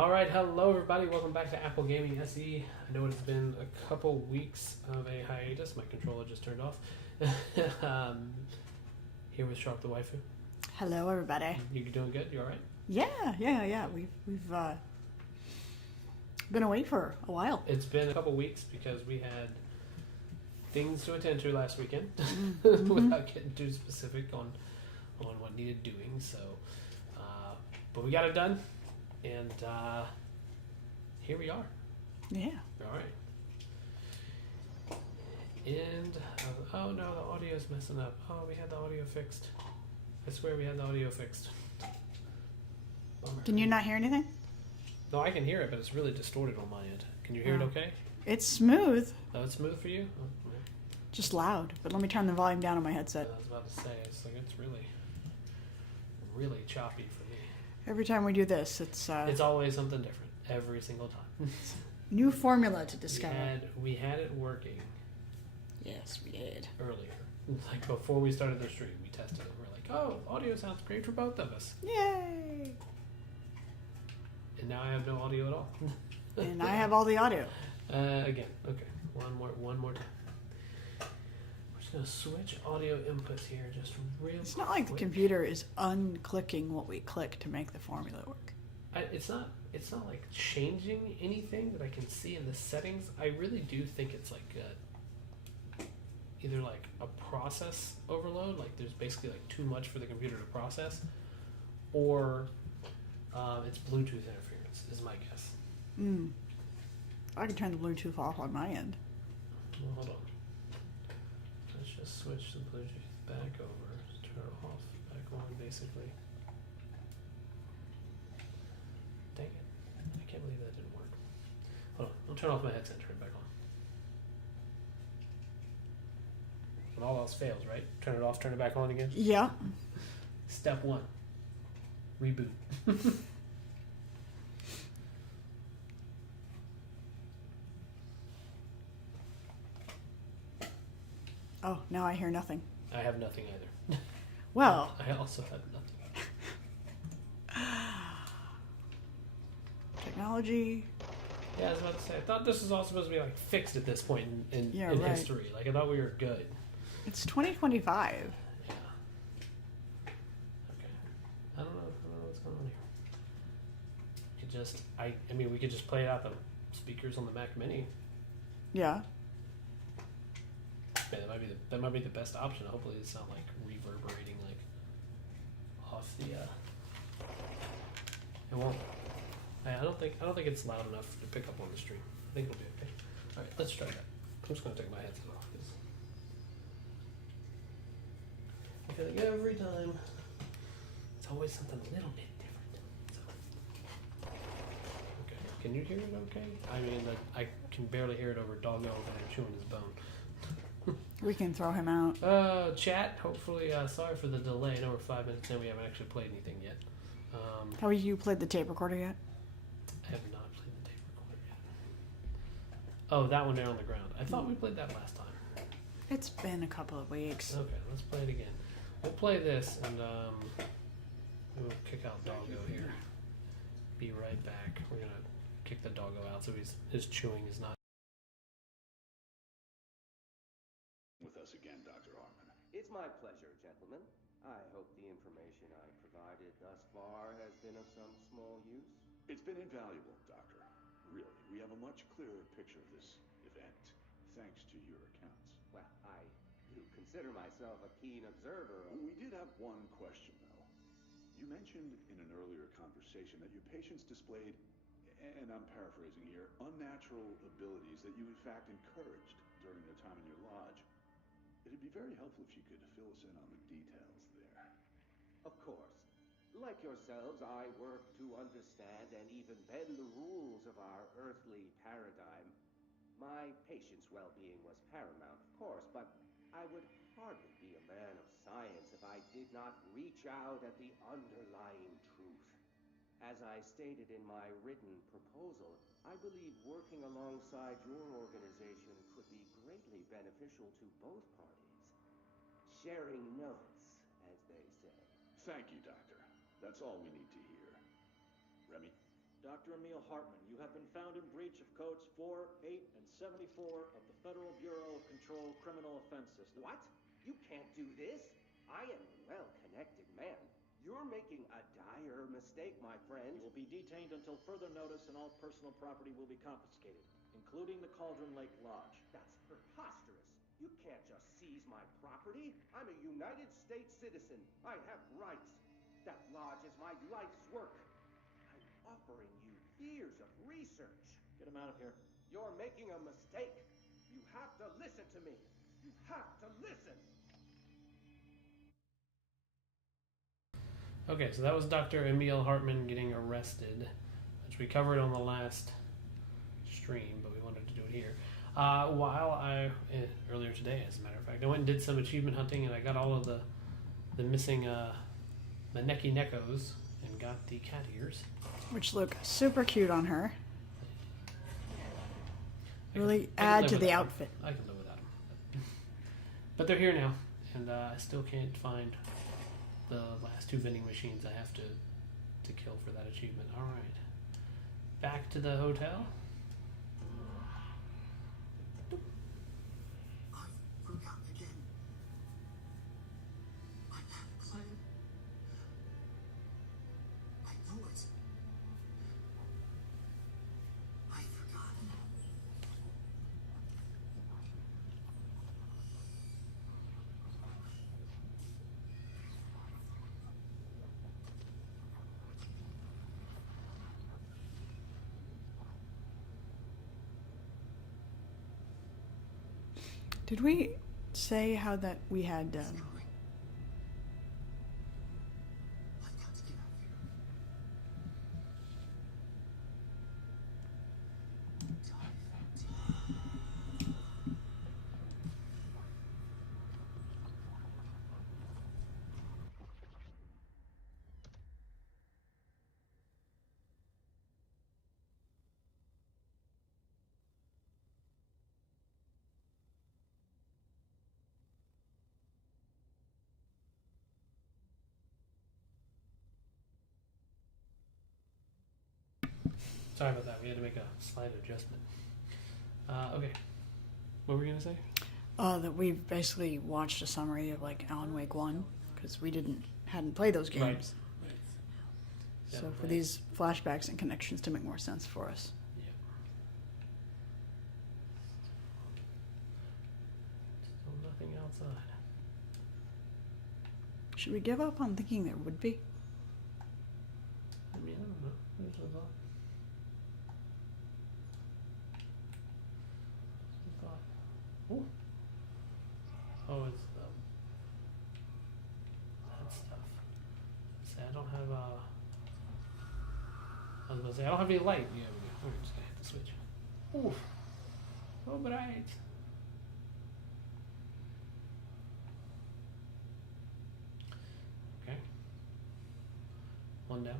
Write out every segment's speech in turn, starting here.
Alright, hello everybody, welcome back to Apple Gaming SE. I know it's been a couple weeks of a hiatus, my controller just turned off. Here with Sharp the Waifu. Hello everybody. You doing good? You alright? Yeah. We've been away for a while. It's been a couple weeks because we had things to attend to last weekend without getting too specific on what needed doing, so but we got it done. And here we are. Yeah. All right. And oh no, the audio's messing up. Oh, we had the audio fixed. I swear we had the audio fixed. Bummer. Can you not hear anything? No, I can hear it, but it's really distorted on my end. Can you hear it okay? It's smooth. Oh, it's smooth for you? Oh, yeah. Just loud. But let me turn the volume down on my headset. I was about to say, it's like it's really choppy for me. Every time we do this, it's always something different every single time. new formula to discover. We had it working. Yes, we did. Earlier, like before we started the stream, we tested it. We're like, oh, audio sounds great for both of us. Yay! And now I have no audio at all. And I have all the audio. Again, okay, one more time. We're just gonna switch audio inputs here, just real. It's not like the computer is unclicking what we click to make the formula work. It's not like changing anything that I can see in the settings. I really do think it's like either like a process overload, like there's basically like too much for the computer to process, or it's Bluetooth interference is my guess. I can turn the Bluetooth off on my end. Well, hold on. Let's just switch the Bluetooth back over, turn it off, back on, basically. Dang it. I can't believe that didn't work. Hold on, I'll turn off my headset and turn it back on. When all else fails, right? Turn it off, turn it back on again? Yeah. Step 1. Reboot. Oh, now I hear nothing. I have nothing either. Well. I also have nothing. Technology. Yeah, I was about to say, I thought this was all supposed to be like fixed at this point in right. history. Like I thought we were good. It's 2025. Yeah. Okay. I don't know what's going on here. I mean, we could just play it out the speakers on the Mac Mini. Yeah. Yeah, that might be the best option. Hopefully, it's not like reverberating like off the. It won't. I don't think it's loud enough to pick up on the stream. I think it'll be okay. All right, let's try that. I'm just gonna take my headset off because I feel like every time it's always something a little bit different. So. Okay, can you hear it? Okay. I mean, I can barely hear it over Doggo over there chewing his bone. We can throw him out. Chat, hopefully, sorry for the delay. I know we're 5 minutes in. We haven't actually played anything yet. Have you played the tape recorder yet? I have not played the tape recorder yet. Oh, that one there on the ground. I thought we played that last time. It's been a couple of weeks. Okay, let's play it again. We'll play this, and we'll kick out Doggo here. Be right back. We're going to kick the Doggo out so his chewing is not... With us again, Dr. Harmon. It's my pleasure, gentlemen. I hope the information I provided thus far has been of some small use. It's been invaluable, Doctor. Really, we have a much clearer picture of this event, thanks to your accounts. Well, I do consider myself a keen observer of... We did have one question, though. You mentioned in an earlier conversation that your patients displayed, and I'm paraphrasing here, unnatural abilities that you in fact encouraged during their time in your lodge. It'd be very helpful if you could fill us in on the details there. Of course. Like yourselves, I work to understand and even bend the rules of our earthly paradigm. My patient's well-being was paramount, of course, but I would hardly be a man of science if I did not reach out at the underlying truth. As I stated in my written proposal, I believe working alongside your organization could be greatly beneficial to both parties. Sharing notes, as they say. Thank you, Doctor. That's all we need to hear. Remy? Dr. Emil Hartman, you have been found in breach of codes 4, 8, and 74 of the Federal Bureau of Control Criminal Offense System. What? You can't do this. I am a well-connected man. You're making a dire mistake, my friend. You will be detained until further notice, and all personal property will be confiscated, including the Cauldron Lake Lodge. That's preposterous. You can't just seize my property. I'm a United States citizen. I have rights. That lodge is my life's work. I'm offering you years of research. Get him out of here. You're making a mistake. You have to listen to me. You have to listen. Okay, so that was Dr. Emil Hartman getting arrested, which we covered on the last stream, but we wanted to do it here. Earlier today, as a matter of fact, I went and did some achievement hunting, and I got all of the missing the Neki Nekos, and got the cat ears. Which look super cute on her. Really add to the outfit. I can live without them. But they're here now, and I still can't find the last 2 vending machines I have to kill for that achievement. All right, back to the hotel. I forgot again. I had a plan. I know it. I forgot. Did we say how that we had It's coming. I've got to get out of here. Sorry about that. We had to make a slight adjustment. Okay, what were we gonna say? that we basically watched a summary of like Alan Wake 1 because we hadn't played those games. Right. So Yeah, for right. these flashbacks and connections to make more sense for us. Yeah. Still nothing outside. Should we give up on thinking there would be? I mean, I don't know. There's a thought. Ooh. Oh, it's that stuff. Say I don't have I was gonna say I don't have any light. Yeah, we're just gonna hit the switch. Ooh. So bright. Okay. One down.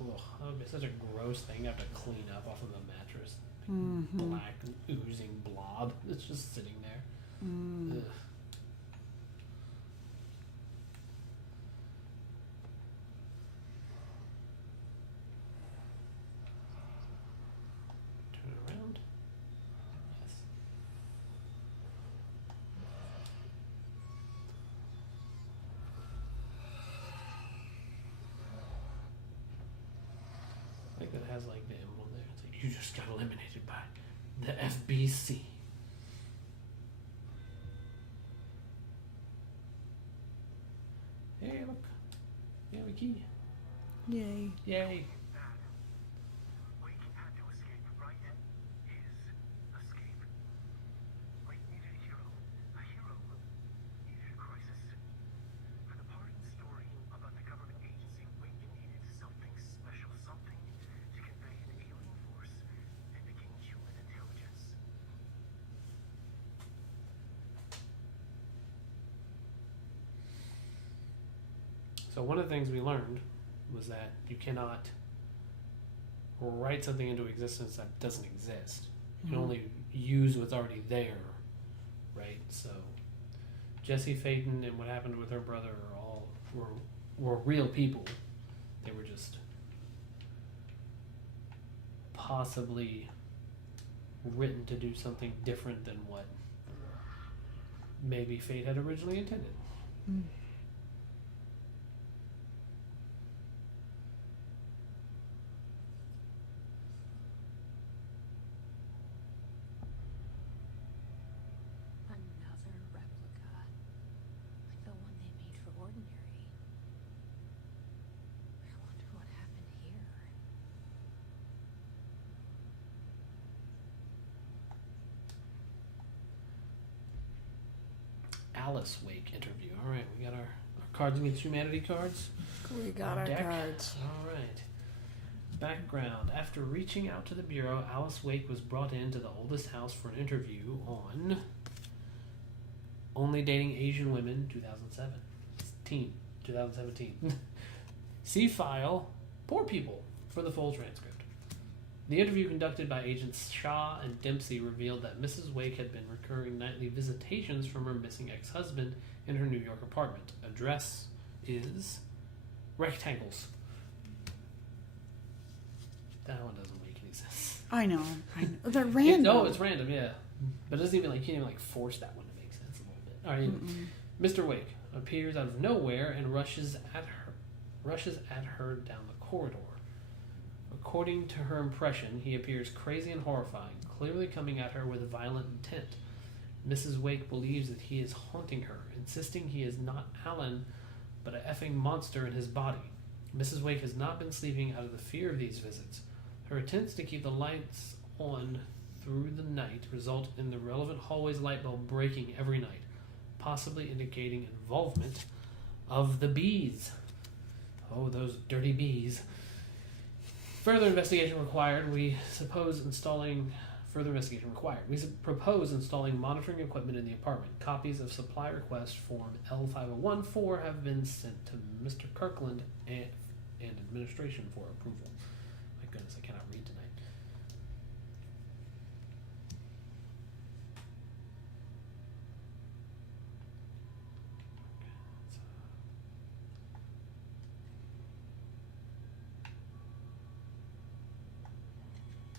Ugh, that would be such a gross thing to have to clean up off of the mattress. Black, oozing blob that's just sitting there. Ugh. Turn it around. Yes. I think that has like the emblem there. It's like you just got eliminated by the FBC. Hey, look. We have a key. Yay. Yay. Wake had to escape, right? His escape. Wake needed a hero. A hero needed a crisis. For the part of the story about the government agency, Wake needed something special, something to convey an alien force and to gain human intelligence. So one of the things we learned was that you cannot write something into existence that doesn't exist. You can only use what's already there, right? So Jessie Faden and what happened with her brother are all were real people. They were just possibly written to do something different than what maybe fate had originally intended. Another replica, like the one they made for Ordinary. I wonder what happened here. Alice Wake interview. All right, we got our Cards Against Humanity cards. We got our Deck. cards. All right. Background. After reaching out to the Bureau, Alice Wake was brought into the oldest house for an interview on Only Dating Asian Women 2017. See file Poor People for the full transcript. The interview conducted by agents Shaw and Dempsey revealed that Mrs. Wake had been recurring nightly visitations from her missing ex-husband in her New York apartment. Address is rectangles. That one doesn't make any sense. I know. They're random. No, it's random, yeah. But it doesn't even you can't even force that one to make sense a little bit. All right. Mr. Wake appears out of nowhere and rushes at her down the corridor. According to her impression, he appears crazy and horrifying, clearly coming at her with violent intent. Mrs. Wake believes that he is haunting her, insisting he is not Alan, but a effing monster in his body. Mrs. Wake has not been sleeping out of the fear of these visits. Her attempts to keep the lights on through the night result in the relevant hallway's light bulb breaking every night, possibly indicating involvement of the bees. Oh, those dirty bees. Further investigation required. We propose installing monitoring equipment in the apartment. Copies of supply request form L5014 have been sent to Mr. Kirkland and administration for approval. My goodness, I cannot read tonight.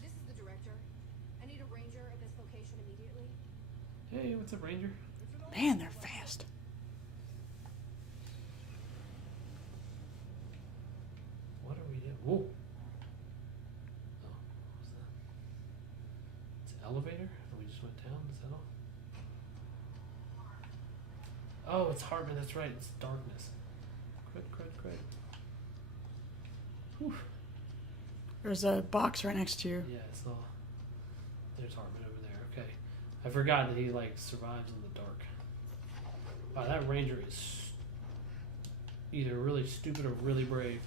This is the director. I need a ranger at this location immediately. Hey, what's up, Ranger? Man, they're fast. What are we doing? Whoa. Oh, what was that? It's an elevator? And we just went down? Is that all? Oh, it's Hartman. That's right. It's darkness. Crit. Whew. There's a box right next to you. Yeah, I saw. There's Hartman over there. Okay. I forgot that he, survives in the dark. Wow, that ranger is either really stupid or really brave.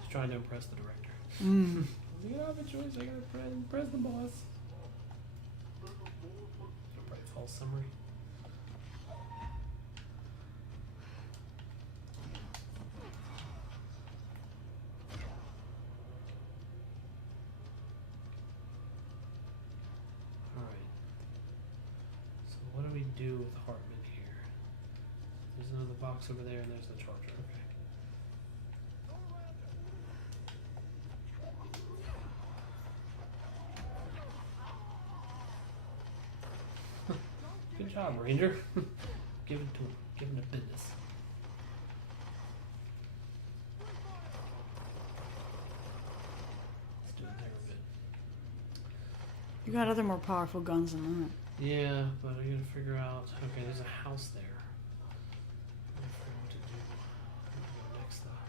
He's trying to impress the director. You don't have a choice. I gotta impress the boss. Bright Falls summary. Alright. So what do we do with Hartman here? There's another box over there and there's the charger. Okay. Good job, Ranger. Give it to him. Give him the business. Let's do it there a bit. You got other more powerful guns than that. Yeah, but I gotta figure out. Okay, there's a house there. I gotta figure out what to do. Where to go next, though.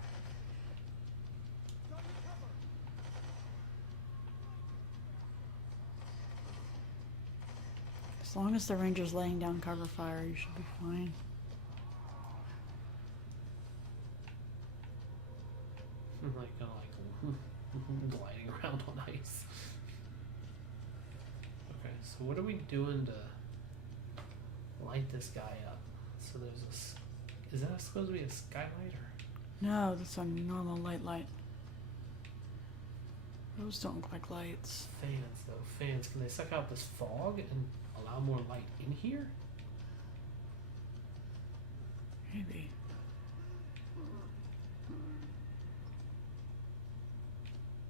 As long as the ranger's laying down cover fire, you should be fine. Kind of gliding around on ice. Okay, so what are we doing to light this guy up? So there's is that supposed to be a skylight or? No, that's a normal light. Those don't look like lights. Fans, though. Fans. Can they suck out this fog and allow more light in here? Maybe.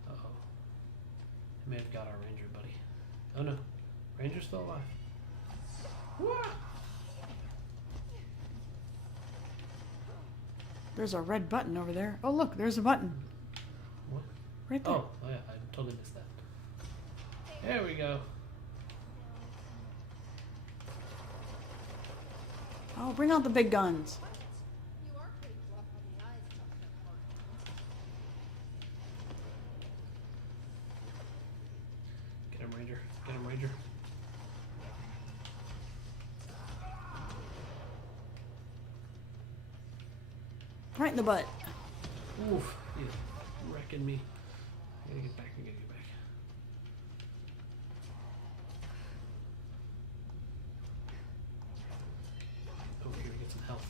Uh-oh. I may have got our ranger, buddy. Oh, no. Ranger's still alive. What? There's a red button over there. Oh, look, there's a button. What? Right there. Oh, yeah, I totally missed that. There we go. Oh, bring out the big guns. You are pretty rough on the eyes, Dr. Parkins. Get him, Ranger. Get him, Ranger. Right in the butt. Oof. He's wrecking me. I gotta get back. I gotta get back. Over here to get some health.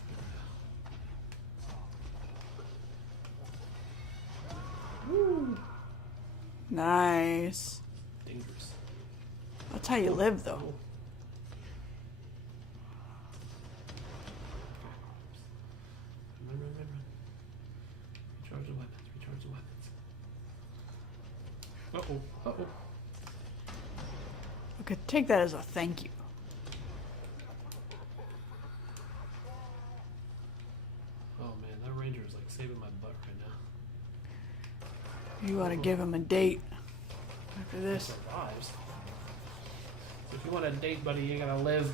Woo! Nice. Dangerous. That's how you live, though. Oh. Run, run, run, run. Recharge the weapons, recharge the weapons. Uh-oh, uh-oh. Okay, take that as a thank you. Oh man, that ranger is like saving my butt right now. You ought to give him a date after He this. survives. So if you want a date, buddy, you gotta live.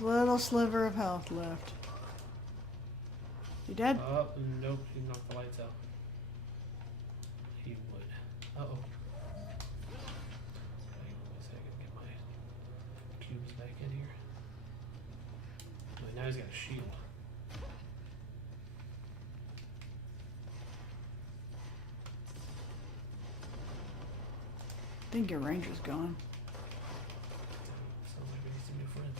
Little sliver of health left. You dead? Oh, nope, he knocked the lights out. He would. Uh-oh. Hang on a second, get my cubes back in here. Oh, now he's got a shield. I think your ranger's gone. Sounds like we need some new friends.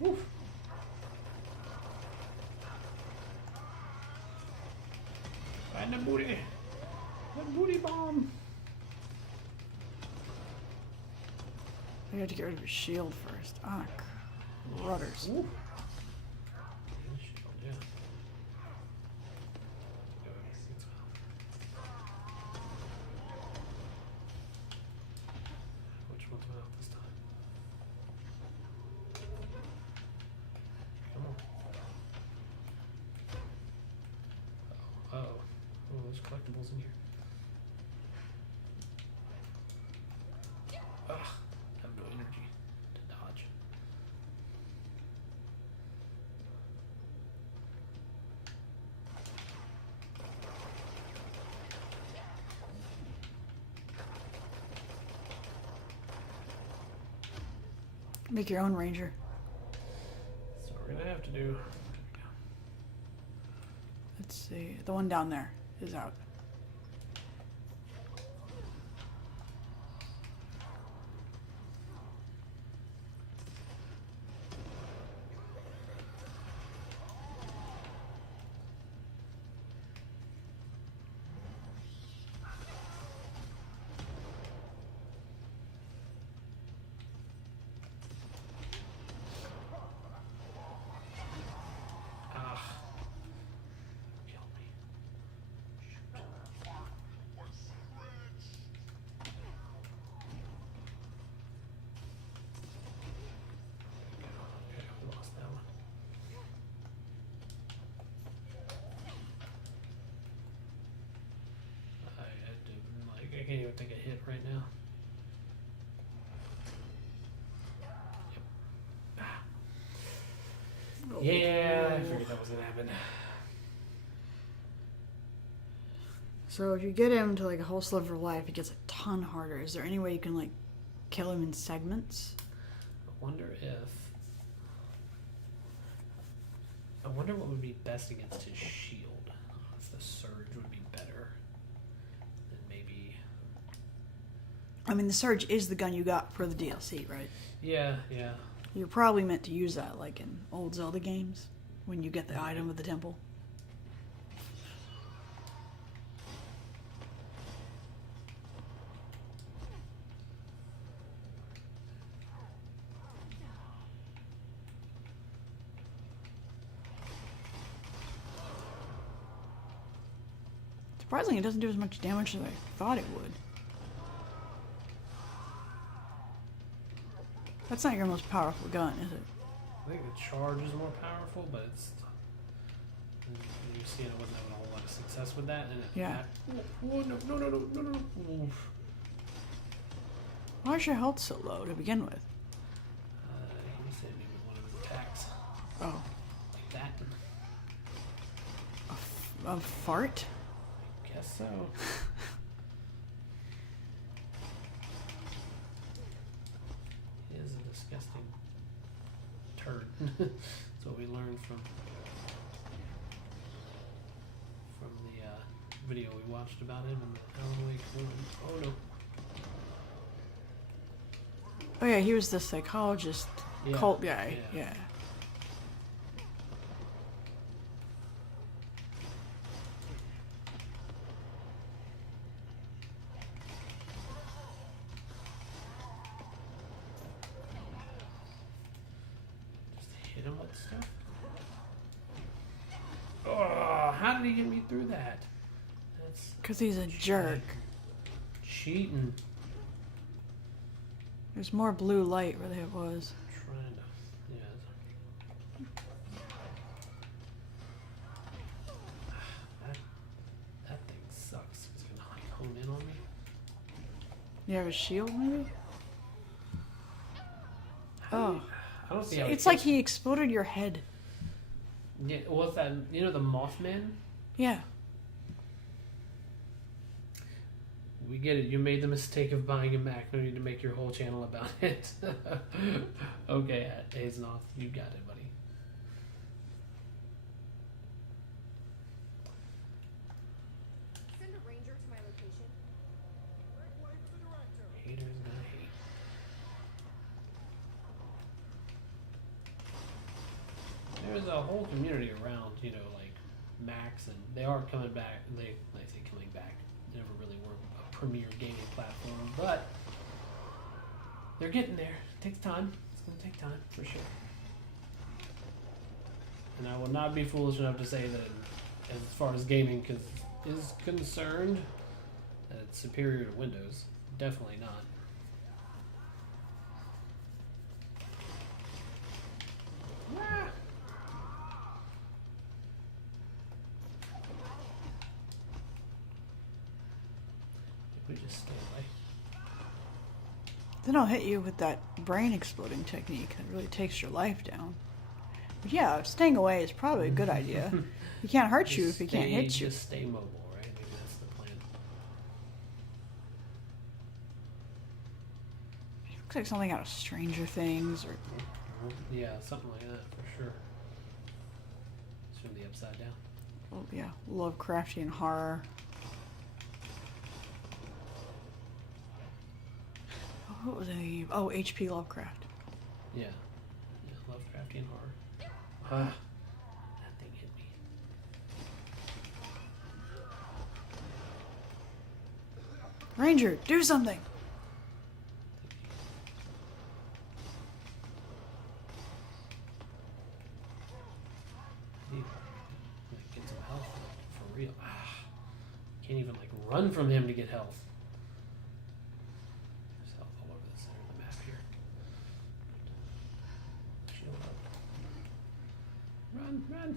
Woof. Find the booty. The booty bomb. We have to get rid of his shield first. Ah, rudders. Ooh. Shield, yeah. Which one's went out this time? Come on. Uh-oh. Uh-oh. Oh, there's collectibles in here. Ugh. I have no energy to dodge. Make your own ranger. So we're gonna have to do. Let's see. The one down there is out. Ah. Kill me. Okay, we lost that one. I can't even take a hit right now. Yep. Ah. Yeah, I figured that was gonna happen. So if you get him to like a whole sliver of life, it gets a ton harder. Is there any way you can like kill him in segments? I wonder wonder what would be best against his shield. If the surge would be better. Then maybe... I mean, the Surge is the gun you got for the DLC, right? Yeah, yeah. You're probably meant to use that, like in old Zelda games, when you get the item of the temple. Surprisingly, it doesn't do as much damage as I thought it would. That's not your most powerful gun, is it? I think the charge is more powerful, but it's... You see, it wasn't having a whole lot of success with that. And it, Yeah. Oh, no. Oof. Why is your health so low to begin with? He hit me with one of his attacks. Oh. Like that. A fart? Guess so. He is a disgusting turd. That's what we learned from the video we watched about him in the Alan Wake movie. Oh no. Oh yeah, he was the psychologist Yeah, cult guy. yeah. Yeah. Just hit him with stuff. Oh, how did he get me through that? That's Because he's a jerk. cheating. There's more blue light where there was. Trying to, yeah. That thing sucks. It's gonna like hone in on me. You have a shield, maybe? Oh. I don't see how It's like he exploded your head. Yeah, what's that? You know the Mothman? Yeah. We get it. You made the mistake of buying a Mac. No need to make your whole channel about it. Okay, Azonoth, you got it, buddy. Send a ranger to my location. Haters gonna hate. There's a whole community around, you know, like Macs, and they are coming back. They say coming back. They never really were a premier gaming platform, but they're getting there. It takes time. It's gonna take time for sure. And I will not be foolish enough to say that, as far as gaming is concerned, that it's superior to Windows. Definitely not. Ah. If we just stay away. Then I'll hit you with that brain exploding technique that really takes your life down. But yeah, staying away is probably a good idea. He can't hurt you if he can't hit you. Just stay mobile, right? Maybe that's the plan. He looks like something out of Stranger Things or Yeah, something like that for sure. It's from the Upside Down. oh, yeah, Lovecraftian horror. Oh, what was the name? Oh, H.P. Lovecraft. Yeah. Yeah, Lovecraftian horror. Ah, that thing hit me. Ranger, do something! I need to like, get some health for real. Ah, can't even like run from him to get health. There's health all over the center of the map here. Shield up. Run, run.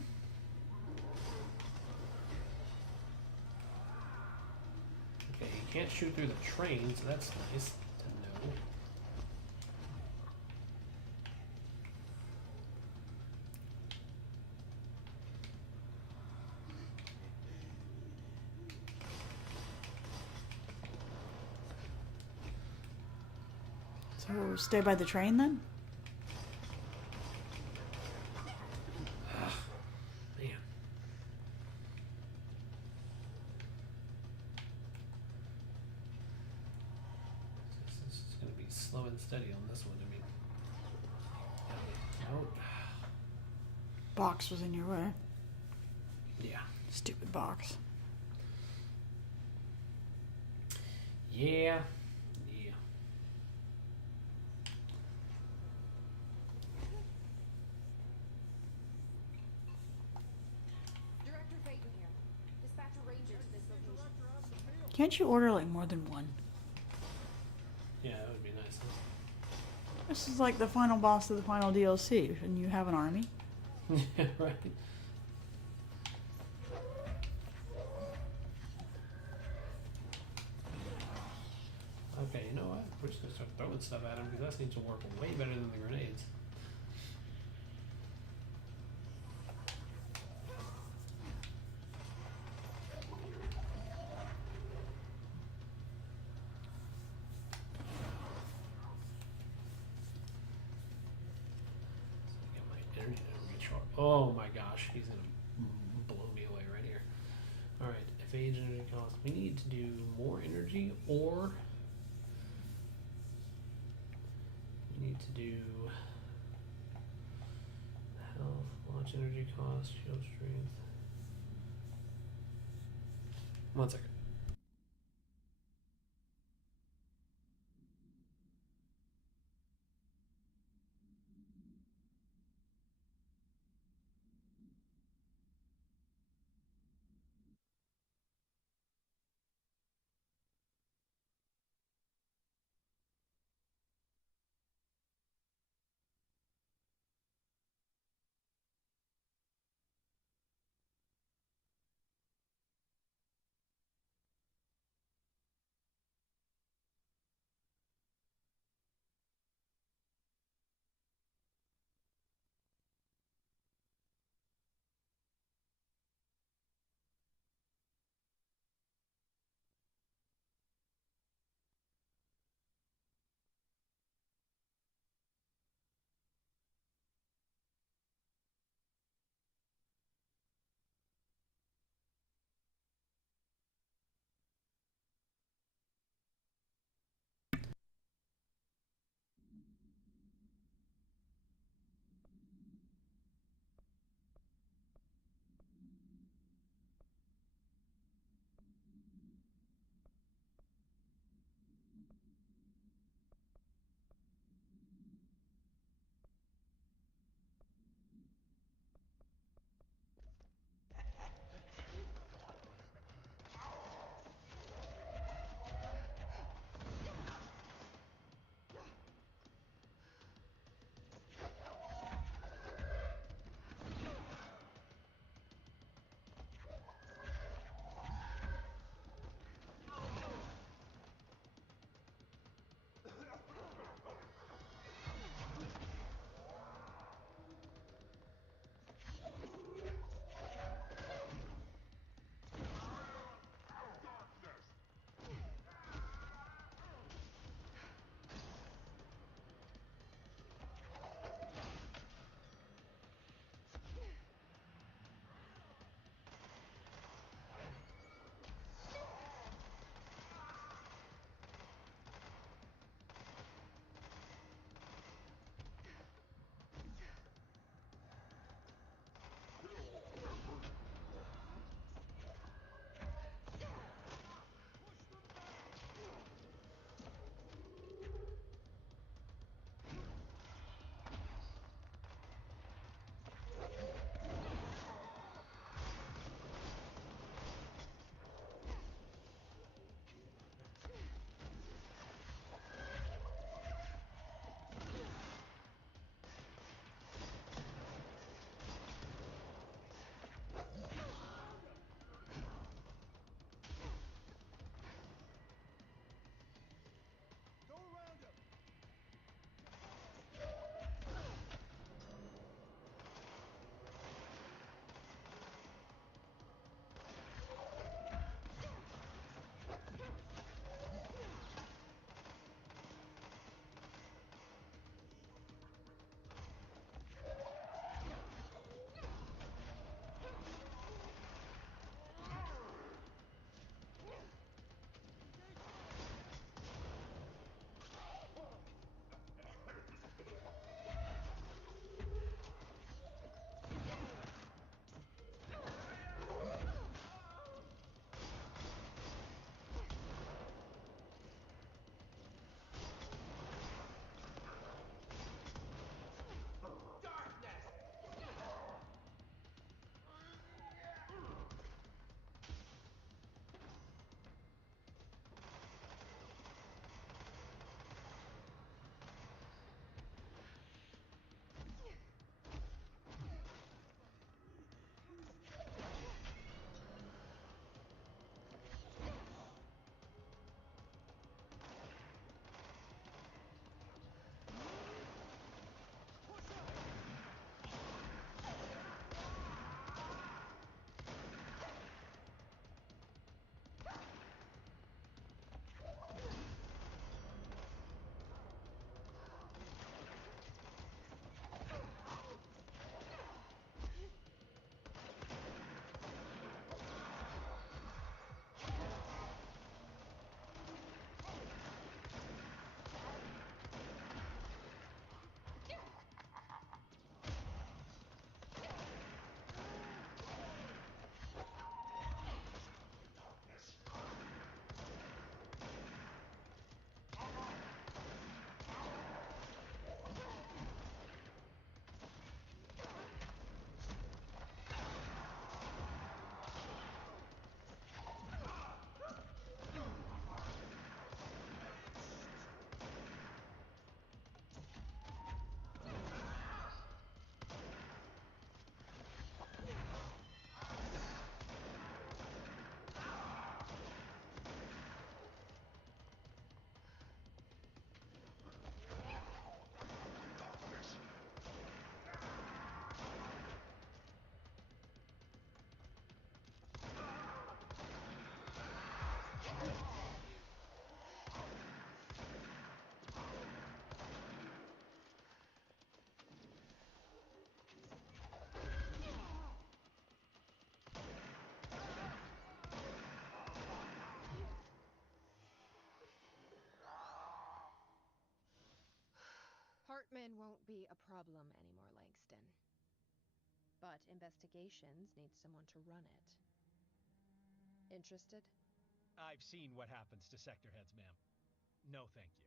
Okay, you can't shoot through the train, so that's nice to know. So stay by the train then? slow and steady on this one. I mean, oh, Box was in your way. yeah, Stupid box. yeah. Director Phaeton here. Dispatch a ranger to this location. Can't you order like more than one? Yeah, that would be nice. Huh? This is like the final boss of the final DLC, and you have an army. Yeah, right. Okay, you know what? We're just gonna start throwing stuff at him because that seems to work way better than the grenades. So I get my energy to recharge. Oh my gosh, he's gonna blow me away right here. All right, evade energy cost. We need to do more energy, or we need to do health, launch energy cost, shield strength. 1 second. Hartman won't be a problem anymore, Langston. But investigations need someone to run it. Interested? I've seen what happens to sector heads, ma'am. No, thank you.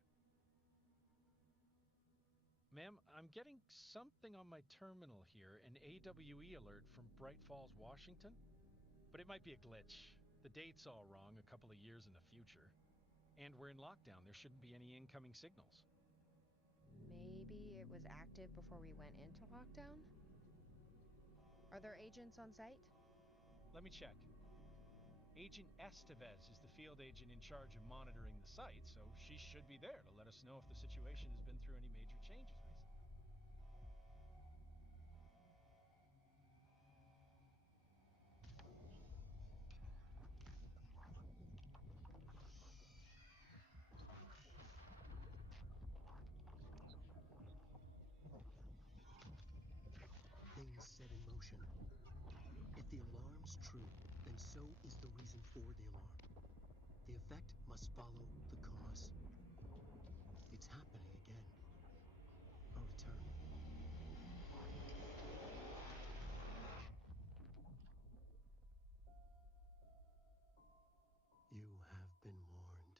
Ma'am, I'm getting something on my terminal here, an AWE alert from Bright Falls, Washington. But it might be a glitch. The date's all wrong, a couple of years in the future. And we're in lockdown, there shouldn't be any incoming signals. Maybe it was active before we went into lockdown? Are there agents on site? Let me check. Agent Estevez is the field agent in charge of monitoring the site, so she should be there to let us know if the situation has been through any major changes recently. Things set in motion. If the alarm's true, then so is the reason for the alarm. The effect must follow the cause. It's happening again. A return. You have been warned.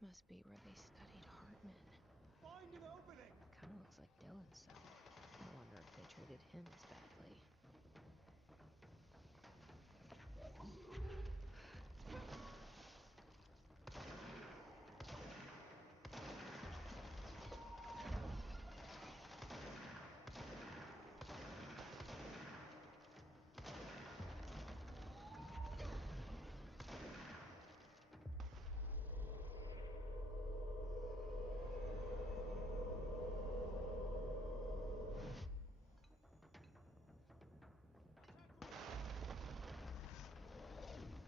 This must be where they studied Hartman. Find an opening! Kinda looks like Dylan's cell. I wonder if they treated him as badly.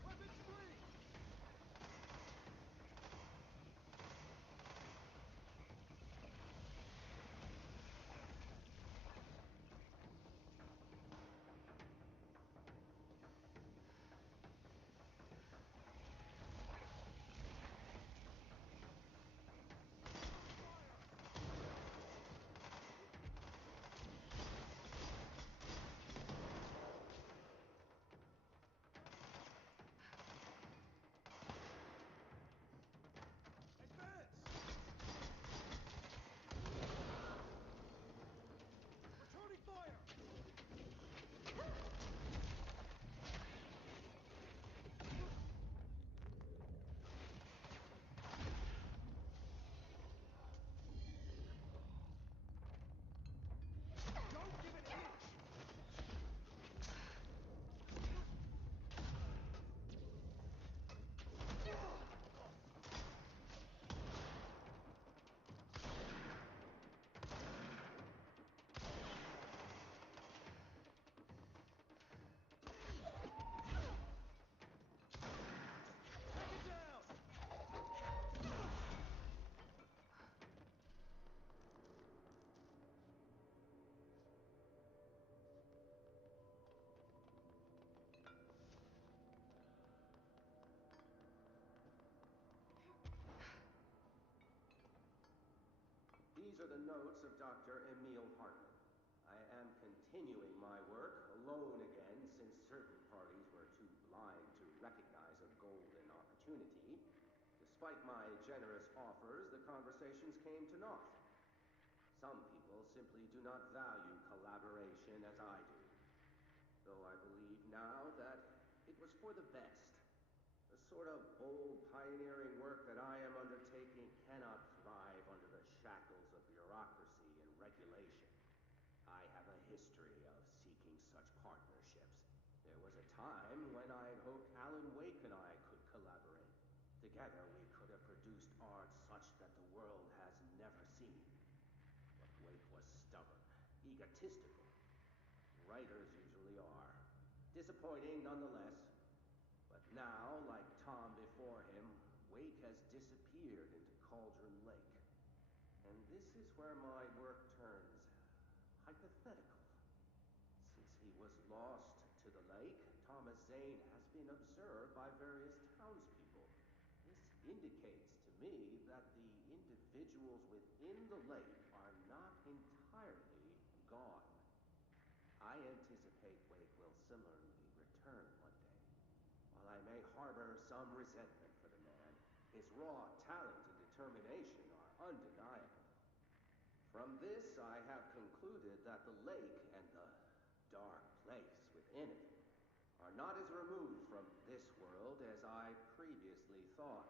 Weapons free! Advance! Returning fire! Don't give an inch! Take it down! These are the notes of Dr. Emil Hartman. I am continuing my work alone again since certain parties were too blind to recognize a golden opportunity. Despite my generous offers, the conversations came to naught. Some people simply do not value collaboration as I do. Though I believe now that it was for the best. The sort of bold, pioneering work that I am undertaking cannot thrive under the shackles of bureaucracy and regulation. I have a history of seeking such partnerships. There was a time when I had hoped Alan Wake and I could collaborate. Together we could have produced art such that the world has never seen. But Wake was stubborn, egotistical. Writers usually are. Disappointing nonetheless. But now, like Tom before him, Wake has disappeared into Cauldron Lake. And this is where my work turns hypothetical. Since he was lost to the lake, Thomas Zane has been observed by various townspeople. This indicates to me that the individuals within the lake are not entirely gone. I anticipate Wake will similarly return one day. While I may harbor some resentment for the man, his raw talent and determination are undeniable. From this, I have concluded that the lake and the dark place within it are not as removed from this world as I previously thought.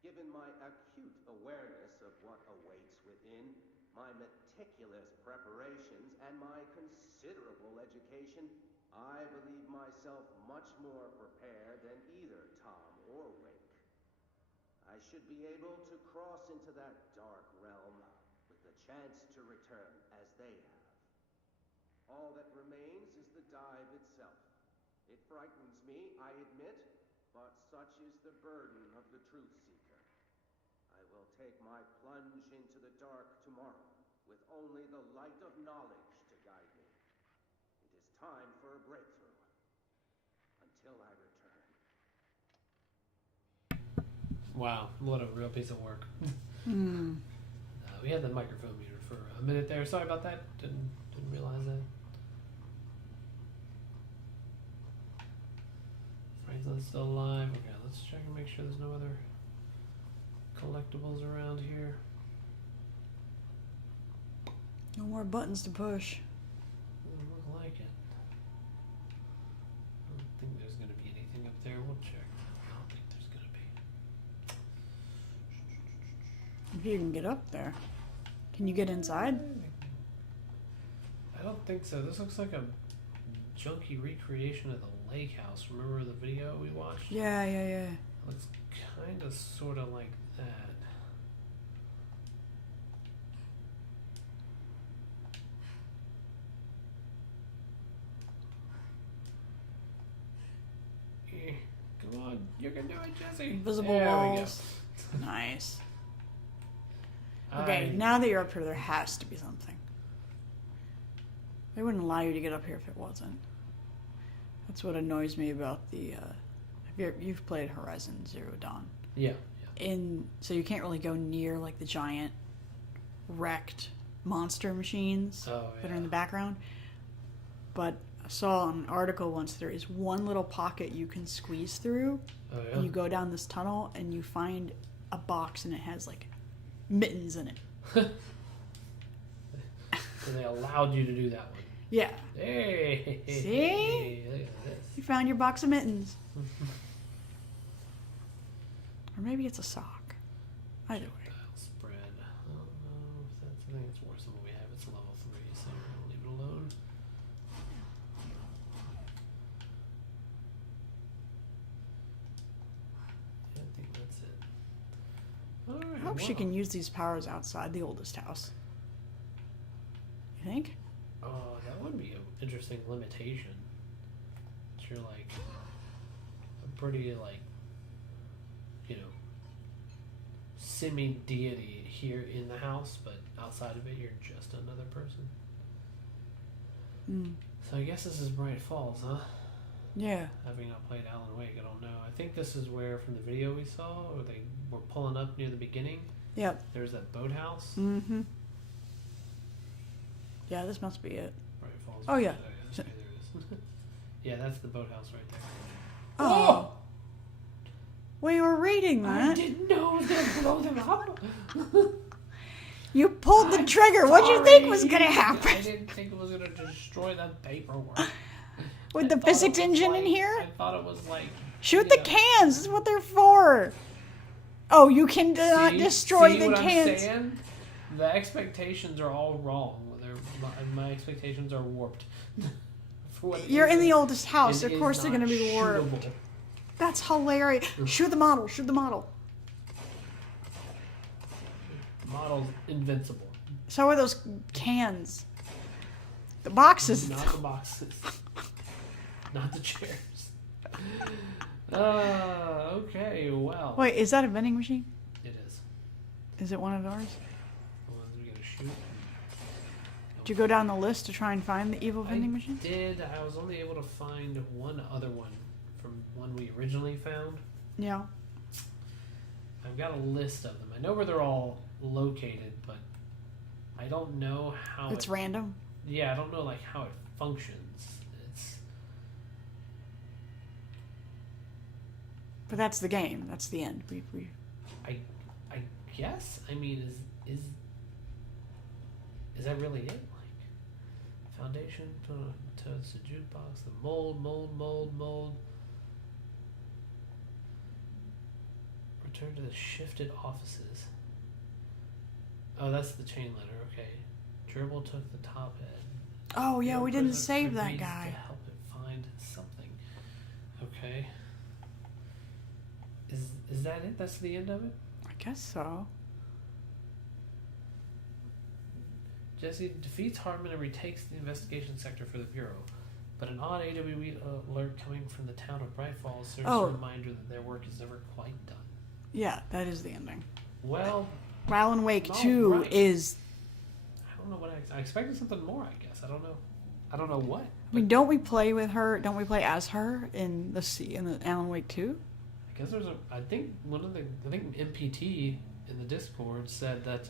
Given my acute awareness of what awaits within, my meticulous preparations, and my considerable education, I believe myself much more prepared than either Tom or Wake. I should be able to cross into that dark realm with the chance to return as they have. All that remains is the dive itself. It frightens me, I admit, but such is the burden of the truth seeker. I will take my plunge into the dark tomorrow, with only the light of knowledge to guide me. It is time for a breakthrough. Until I return. Wow, what a real piece of work. We had the microphone muted for a minute there. Sorry about that. Didn't realize that. Franklin's still alive. Okay, let's check and make sure there's no other collectibles around here? No more buttons to push. Doesn't look like it. I don't think there's going to be anything up there. We'll check. I don't think there's going to be. If you can get up there. Can you get inside? I don't think so. This looks like a junky recreation of the lake house. Remember the video we watched? Yeah. It looks kind of sort of like that. Come on, you can do it, Jesse. Invisible there walls. Nice. Okay, now that you're up here, there has to be something. They wouldn't allow you to get up here if it wasn't. That's what annoys me about the... you've played Horizon Zero Dawn. Yeah. So you can't really go near like the giant wrecked monster machines that are in the background. But I saw an article once, there is one little pocket you can squeeze through. Oh, yeah? And you go down this tunnel and you find a box and it has like mittens in it. And they allowed you to do that one. Yeah. Hey. See? Look at this. You found your box of mittens. Or maybe it's a sock. Either way. Dial spread. I don't know if that's... I think it's worse than what we have. It's level 3, so we'll leave it alone. Yeah, I think that's it. Alright, I hope she can use these powers outside the oldest house. You think? Oh, that would be an interesting limitation. You're like a pretty like, you know, semi-deity here in the house, but outside of it you're just another person. So I guess this is Bright Falls, huh? Yeah. Having not played Alan Wake, I don't know. I think this is where, from the video we saw, where they were pulling up near the beginning. Yep. There's that boathouse. Mm-hmm. Yeah, this must be it. Bright Falls. Oh, yeah. Okay, there it is. Yeah, that's the boathouse right there. Oh! We were reading that. I didn't know it was going to blow them up. You pulled the trigger. What'd you think was going to happen? I didn't think it was going to destroy that paperwork. With the physics engine in here? I thought it was like... Shoot the cans. This is what they're for. Oh, you can not destroy the what cans. I'm saying? The expectations are all wrong. My expectations are warped. You're in the oldest house. Of course they're going to be warped. Shootable. That's hilarious. Shoot the model. Shoot the model. Model's invincible. So are those cans. The boxes. Not the boxes. Not the chairs. Okay, well. Wait, is that a vending machine? It is. Is it one of ours? The ones we gotta shoot. Did you go down the list to try and find the evil vending machine? I did. I was only able to find one other one from one we originally found. Yeah. I've got a list of them. I know where they're all located, but I don't know how It's random? Yeah, I don't know like how it functions. But that's the game. That's the end. I guess. I mean, is that really it? Like, foundation to the jukebox, the mold. Return to the shifted offices. Oh, that's the chain letter. Okay. Gerbil took the top head. Oh yeah, we didn't President save that agrees guy. To help it find something. Okay. Is that it? That's the end of it? I guess so. Jesse defeats Hartman and retakes the investigation sector for the Bureau. But an odd AWE alert coming from the town of Bright Falls serves a reminder that their work is never quite done. Yeah, that is the ending. Well, Alan Wake 2 is... I don't know what I expected something more, I guess. I don't know what. I mean, don't we play with her? Don't we play as her in the Alan Wake 2? I guess there's I think MPT in the Discord said that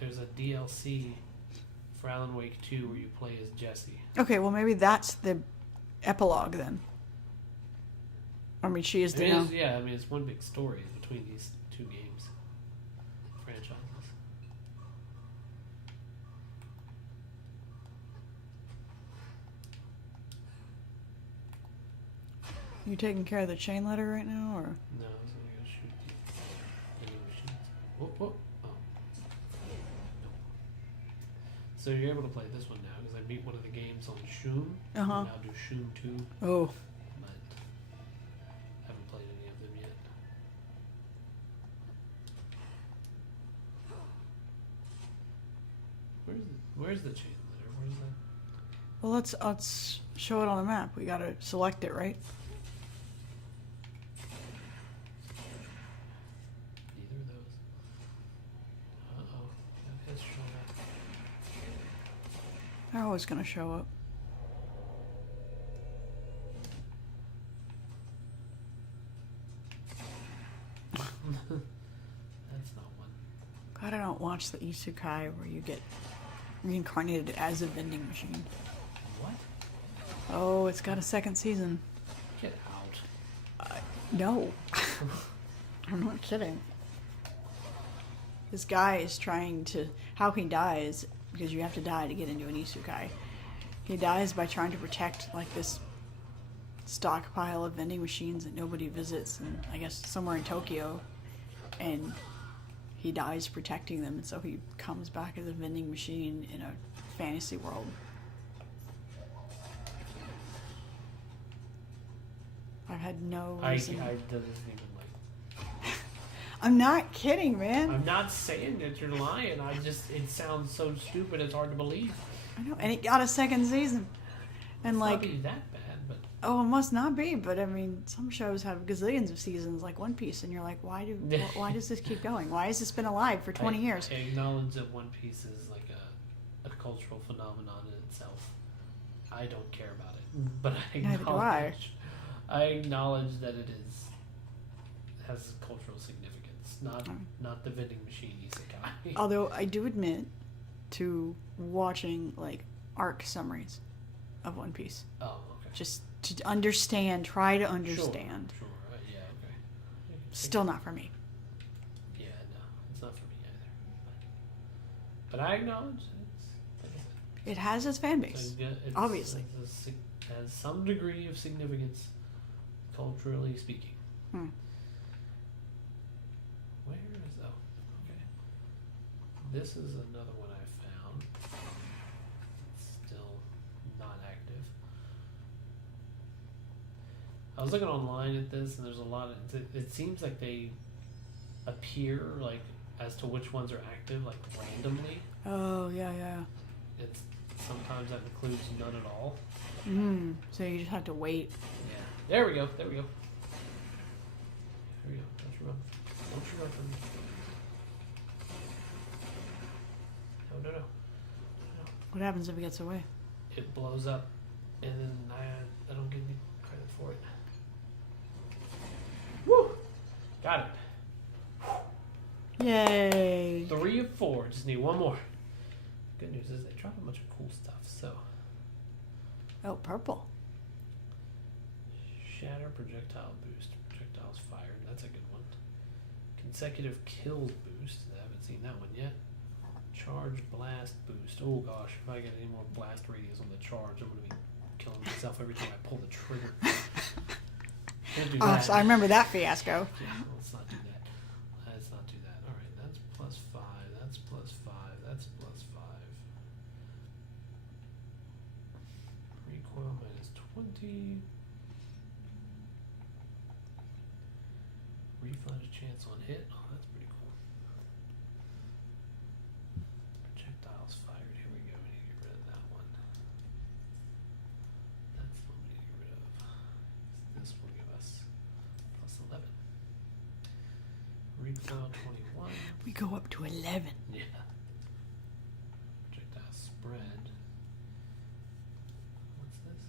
there's a DLC for Alan Wake 2 where you play as Jesse. Okay, well maybe that's the epilogue then. I mean, she is I the mean, now. it's, yeah, I mean, it's one big story between these two games franchises. You taking care of the chain letter right now, or? No, I was only gonna shoot the vending machines. Whoop, whoop. Oh. So you're able to play this one now because I beat one of the games on Shoom. Uh-huh. I'll now do Shoom 2. Oh. But haven't played any of them yet. Where's the chain letter? Where's that? Well, let's show it on the map. We gotta select it, right? Neither of those. Uh-oh. That has shown up. They're always gonna show up. That's not one. God, I don't watch the isekai where you get reincarnated as a vending machine. What? Oh, it's got a second season. Get out. No. I'm not kidding. This guy is trying to... How he dies, because you have to die to get into an isekai. He dies by trying to protect, like, this stockpile of vending machines that nobody visits, and I guess somewhere in Tokyo. And he dies protecting them, and so he comes back as a vending machine in a fantasy world. I've had no reason. I doesn't even like. I'm not kidding, man. I'm not saying that you're lying. It sounds so stupid. It's hard to believe. I know, and it got a second season, and It's like, not really that bad, but oh, it must not be. But I mean, some shows have gazillions of seasons, like One Piece, and you're like, why does this keep going? Why has this been alive for 20 years? I acknowledge that One Piece is like a cultural phenomenon in itself. I don't care about it, but Neither do I. I acknowledge that it has cultural significance. Not the vending machine isekai. Although I do admit to watching like arc summaries of One Piece. Oh, okay. Just to understand, try to understand. Sure. Yeah, okay. Still not for me. Yeah, no, it's not for me either. But I acknowledge it's, like I said, It has its fan base, obviously. It has some degree of significance, culturally speaking. Where is... Oh, okay. This is another one I found. It's still not active. I was looking online at this, and there's a lot of... It seems like they appear, like, as to which ones are active, like, randomly. Oh, yeah. It's... Sometimes that includes none at all. So you just have to wait. Yeah. There we go. There we go. Don't you run. Don't you run from me. No. What happens if it gets away? It blows up, and then I don't get any credit for it. Woo! Got it. Yay! 3 of 4. Just need one more. Good news is they drop a bunch of cool stuff, so... Oh, purple. Shatter projectile boost. Projectiles fired. That's a good one. Consecutive kills boost. I haven't seen that one yet. Charge blast boost. Oh gosh, if I get any more blast radius on the charge, I'm going to be killing myself every time I pull the trigger. Can't do that. So I remember that fiasco. Yeah, let's not do that. Let's not do that. Alright, that's +5. That's +5. That's +5. Recoil -20. Reflex chance on hit. Oh, that's pretty cool. Projectiles fired. Here we go. We need to get rid of that one. That's what we need to get rid of. This will give us +11. Recoil 21. We go up to 11. Yeah. Projectile spread. What's this?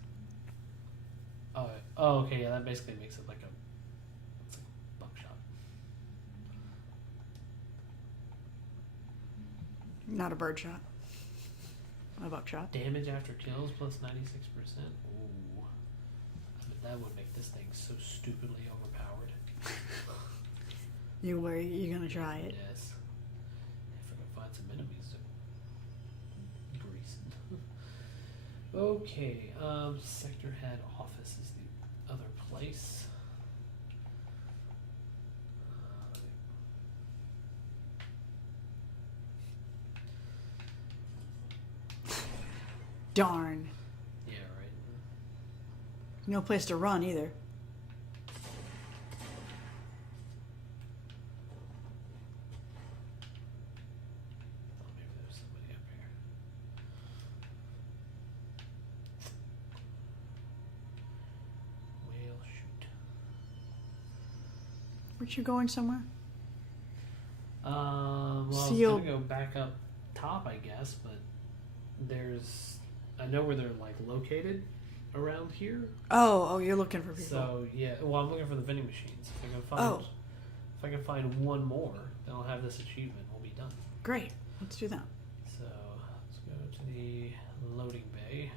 Oh, okay. Yeah, that basically makes it like a... It's like buckshot. Not a birdshot. A buckshot. Damage after kills +96%. Ooh. that would make this thing so stupidly overpowered. You worry? You're gonna try it? Yes. If I can find some enemies to grease. Okay, sector head office is the other place. Darn. Yeah, right. No place to run either. Oh, maybe there's somebody up here. Well, shoot. Weren't you going somewhere? Well, I was Sealed. gonna go back up top, I guess, but I know where they're like located around here. Oh, you're looking for people. So yeah, well, I'm looking for the vending machines. If I can find one more, then I'll have this achievement. We'll be done. Great. Let's do that. So let's go to the loading bay.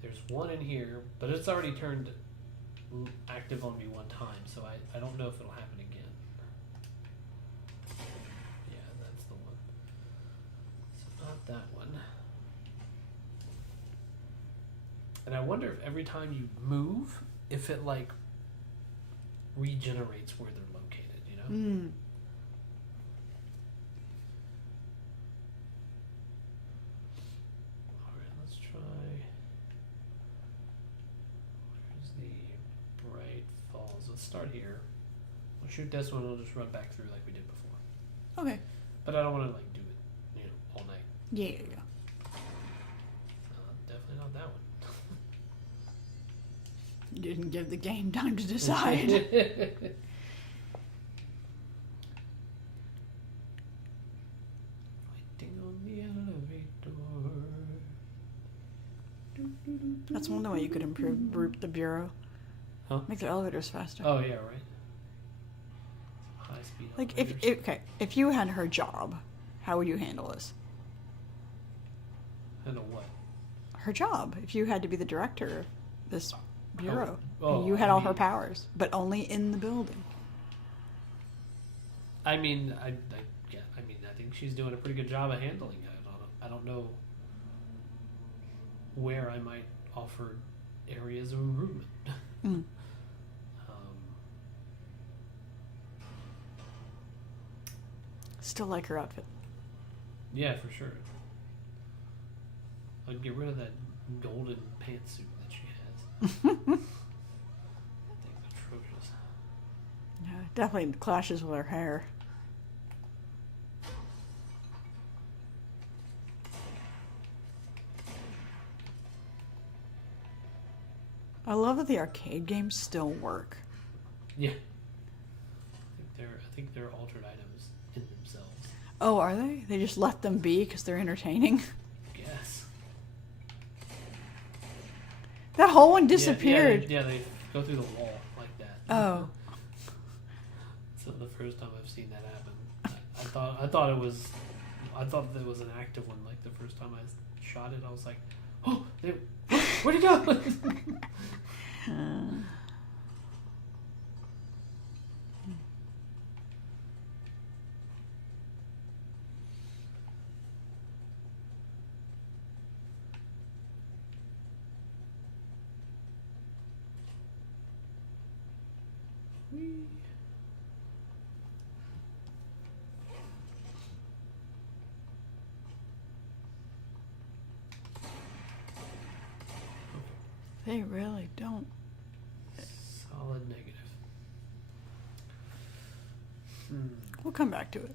There's one in here, but it's already turned active on me one time, so I don't know if it'll happen again. Yeah, that's the one. So not that one. And I wonder if every time you move, if it like regenerates where they're located, you know? Alright, let's try. Where's the Bright Falls? Let's start here. We'll shoot this one, we'll just run back through like we did before. Okay. But I don't want to like do it, all night. Yeah. Definitely not that one. You didn't give the game time to decide. Waiting on the elevator. That's one way you could improve the bureau. Huh? Make the elevators faster. Oh yeah, right. High speed. Like elevators. if you had her job, how would you handle this? Handle what? Her job. If you had to be the director of this bureau, Oh, and you had all her powers, but only in the building. I mean, I think she's doing a pretty good job of handling it. I don't know where I might offer areas of improvement. Still like her outfit. Yeah, for sure. I'd get rid of that golden pantsuit that she has. That thing's atrocious. Yeah, definitely clashes with her hair. I love that the arcade games still work. Yeah. I think they're altered items in themselves. Oh, are they? They just let them be because they're entertaining? Yes. That whole one disappeared. Yeah, they go through the wall like that. Oh. So the first time I've seen that happen, I thought it was an active one. Like the first time I shot it, I was like, "Oh, where'd it go?" They really don't. Solid negative. We'll come back to it.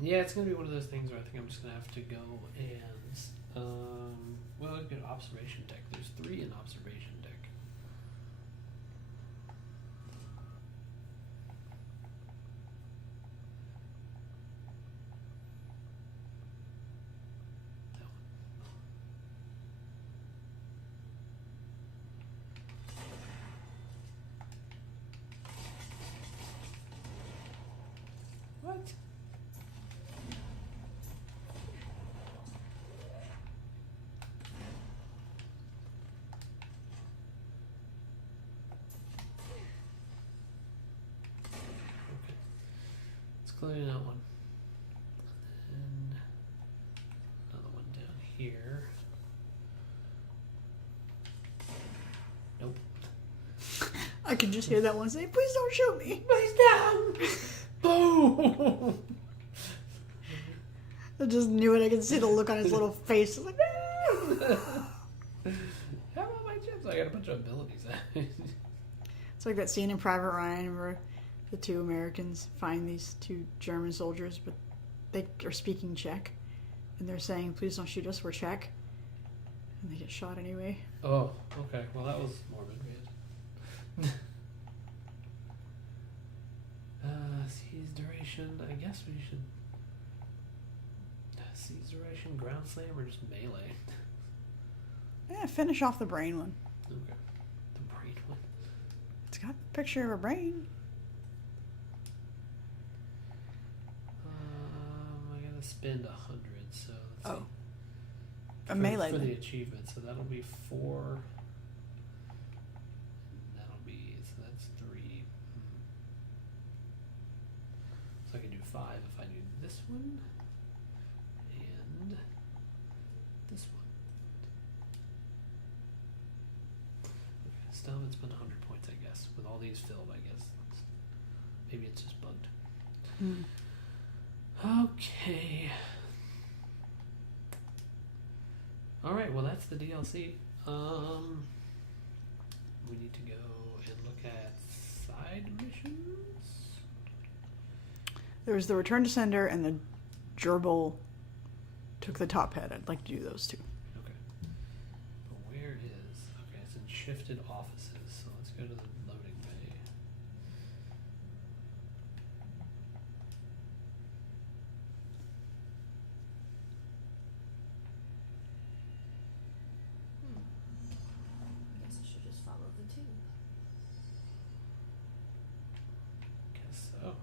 Yeah, it's gonna be one of those things where I think I'm just gonna have to go and well, get an observation deck. There's 3 in observation deck. What? including that one. And another one down here. Nope. I can just hear that one say, "Please don't shoot me." Please down. Boom. I just knew it. I could see the look on his little face. Like, "Ah!" How about my chips? I got a bunch of abilities. It's like that scene in Private Ryan where the two Americans find these two German soldiers, but they are speaking Czech, and they're saying, "Please don't shoot us, we're Czech," and they get shot anyway. Oh, okay. Well, that was morbid. Seize duration. I guess we should seize duration, ground slam, or just melee. Yeah, finish off the brain one. Okay, the brain one. It's got a picture of a brain. I gotta spend 100. So let's see. A melee for then. the achievement. So that'll be 4. That'll be so that's 3. So I can do 5 if I do this one and this one. Okay, still haven't spent 100 points, I guess. With all these filled, I guess. Maybe it's just bugged. Okay. Alright, well that's the DLC. We need to go and look at side missions. There was the Return to Sender and the Gerbil took the top head. I'd like to do those two. Okay. But where is... Okay, it's in shifted offices. So let's go to the loading bay. I guess I should just follow the tube. Guess so.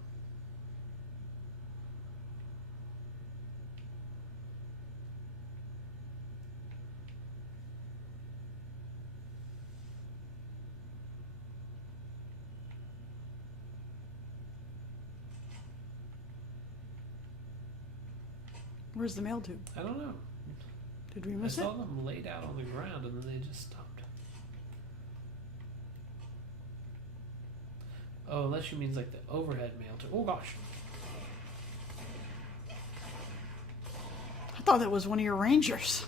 Where's the mail tube? I don't know. Did we I miss it? saw them laid out on the ground and then they just stopped. Oh, unless she means like the overhead mail tube. Oh gosh. I thought that was one of your rangers.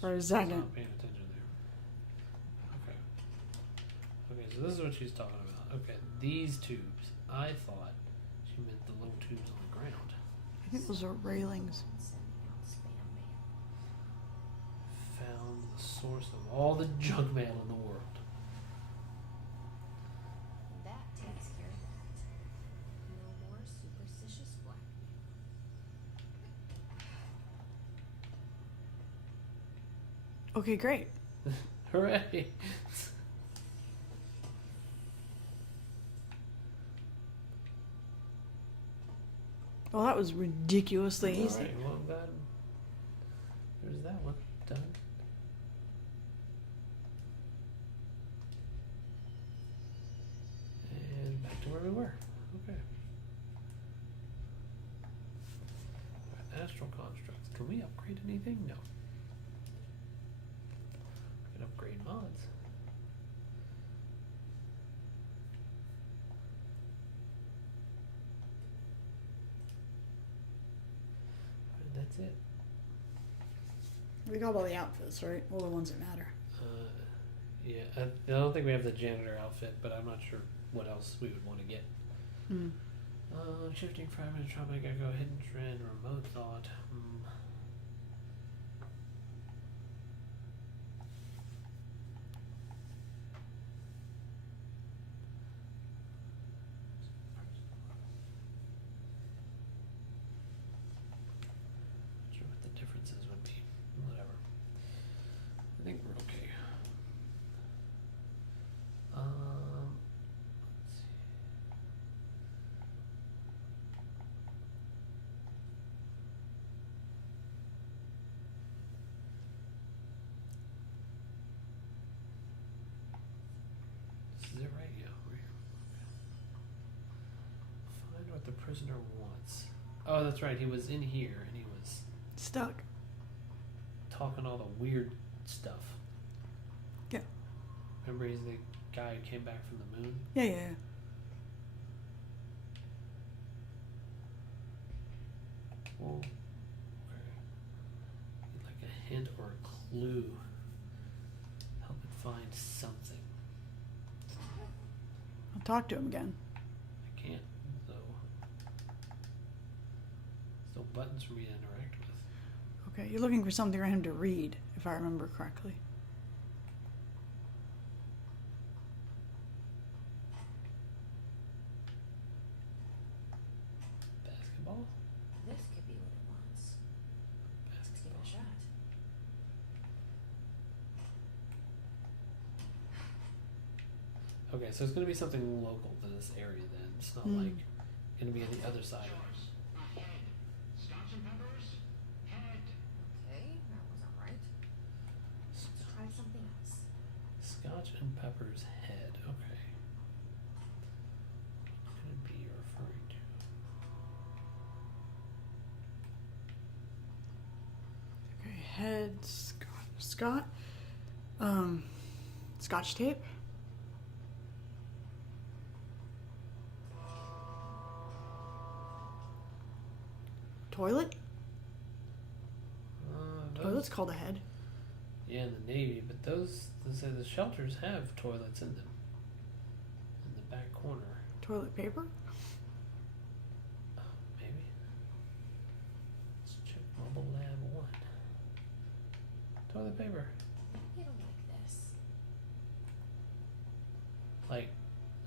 For a I was second. not paying attention there. Okay. Okay, so this is what she's talking about. Okay, these tubes. I thought she meant the little tubes on the ground. I think those are railings. Found the source of all the junk mail in the world. That takes care of that. No more superstitious blackmail. Okay, great. Hooray! Well, that was ridiculously easy. Alright, well, I'm glad there's that one done. And back to where we were. Okay. Alright, astral constructs. Can we upgrade anything? No. We can upgrade mods. And that's it. We got all the outfits, right? All the ones that matter. Yeah, I don't think we have the janitor outfit, but I'm not sure what else we would want to get. Shifting fragment, tropic echo, hidden trend, remote thought. Not sure what the differences would be. Whatever. I think we're okay. Let's see. prisoner wants. Oh, that's right. He was in here and he was stuck. Talking all the weird stuff. Yeah. Remember, he's the guy who came back from the moon? Yeah, yeah, yeah. Well, okay. Like a hint or a clue. Help it find something. I'll talk to him again. I can't, though. There's no buttons for me to interact with. Okay, you're looking for something for him to read, if I remember correctly. Basketball? This could be what it wants. Let's give it a shot. Okay, so it's going to be something local to this area then. It's not like going to be on the other side of it. Okay, that wasn't right. Let's try something else. Scotch and Pepper's head. Okay. What could it be referring to? Okay, head, Scott. Scotch tape. Toilet? Toilet's called a head. Yeah, in the Navy, but those say the shelters have toilets in them. In the back corner. Toilet paper? Maybe. Let's check Mobile Lab 1. Toilet paper. It'll like this. Like,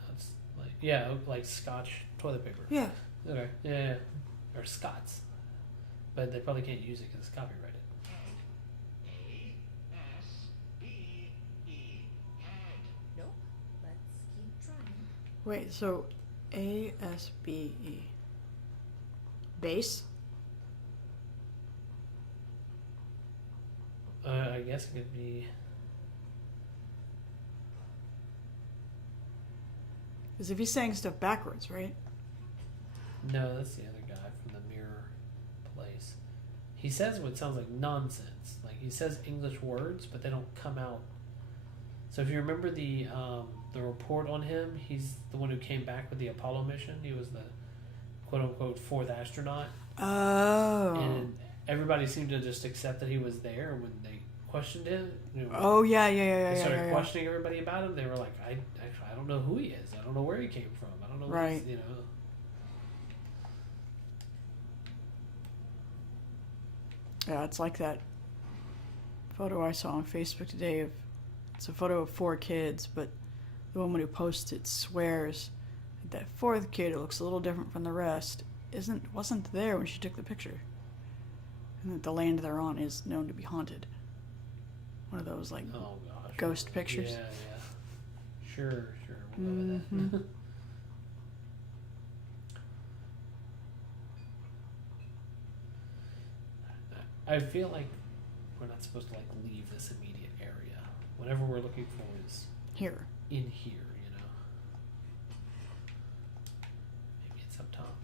that's like, yeah, like Scotch toilet paper. Yeah. Okay, yeah. Or Scots. But they probably can't use it because it's copyrighted. Nope. Let's keep trying. Wait, so ASBE. Base? I guess it could be. Because if he's saying stuff backwards, right? No, that's the other guy from the mirror place. He says what sounds like nonsense. Like he says English words, but they don't come out. So if you remember the report on him, he's the one who came back with the Apollo mission. He was the quote unquote fourth astronaut. Oh. And everybody seemed to just accept that he was there when they questioned him. Oh yeah. They started questioning everybody about him. They were like, I don't know who he is. I don't know where he came from. I don't know. Right. What he's, Yeah, it's like that photo I saw on Facebook today. It's a photo of 4 kids, but the woman who posts it swears that 4th kid, who looks a little different from the rest, wasn't there when she took the picture, and that the land they're on is known to be haunted. One of those like ghost pictures. Yeah. Sure. We'll go with that. I feel like we're not supposed to like leave this immediate area. Whatever we're looking for is here. In here, Maybe it's up top.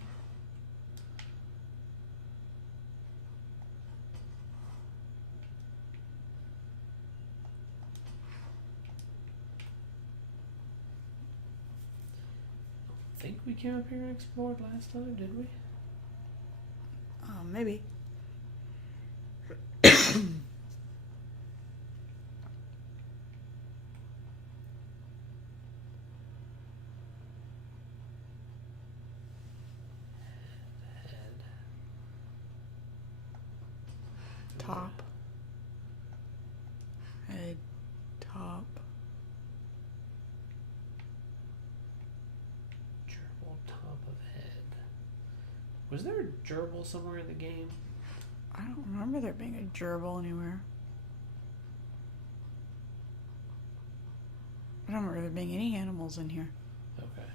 I think we came up here and explored last time, did we? Maybe. Top. Head. Top. Gerbil top of head. Was there a gerbil somewhere in the game? I don't remember there being a gerbil anywhere. I don't remember there being any animals in here. Okay.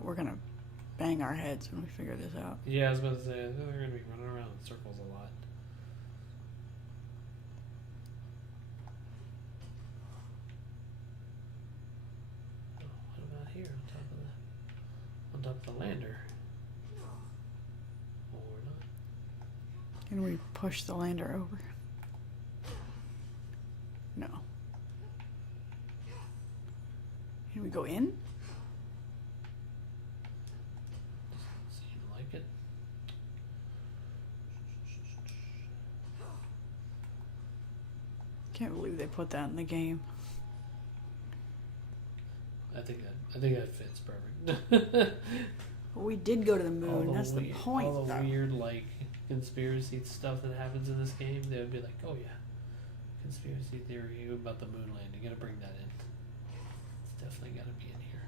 We're gonna bang our heads when we figure this out. Yeah, I was about to say, they're gonna be running around in circles a lot. opened up the lander. Or not. Can we push the lander over? No. Can we go in? Seem like it. Can't believe they put that in the game. I think that fits perfect. We did go to the moon. That's the point. All the weird like conspiracy stuff that happens in this game, they would be like, "Oh yeah, conspiracy theory about the moon landing. Gotta bring that in. It's definitely gotta be in here."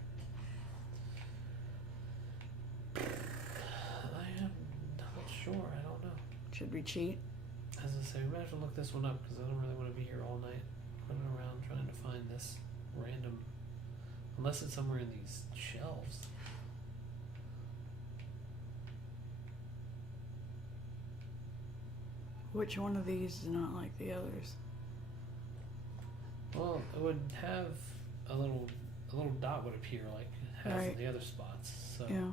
I am not sure. I don't know. Should we cheat? As I say, we might have to look this one up because I don't really want to be here all night running around trying to find this random. Unless it's somewhere in these shelves. Which one of these is not like the others? Well, it would have a little dot would appear like it has in the other spots. So yeah.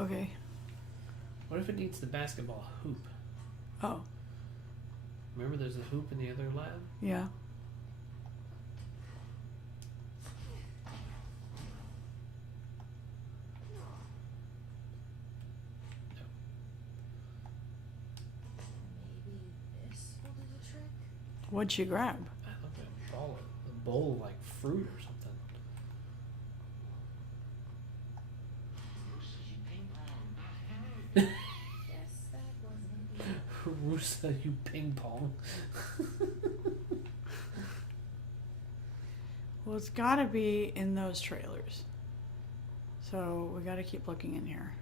Okay. What if it needs the basketball hoop? Oh. Remember, there's a hoop in the other lab. Yeah. What'd you grab? I look at a bowl of like fruit or something. Yes, that wasn't Rusa, you ping pong. Well, it's got to be in those trailers. So we got to keep looking in here.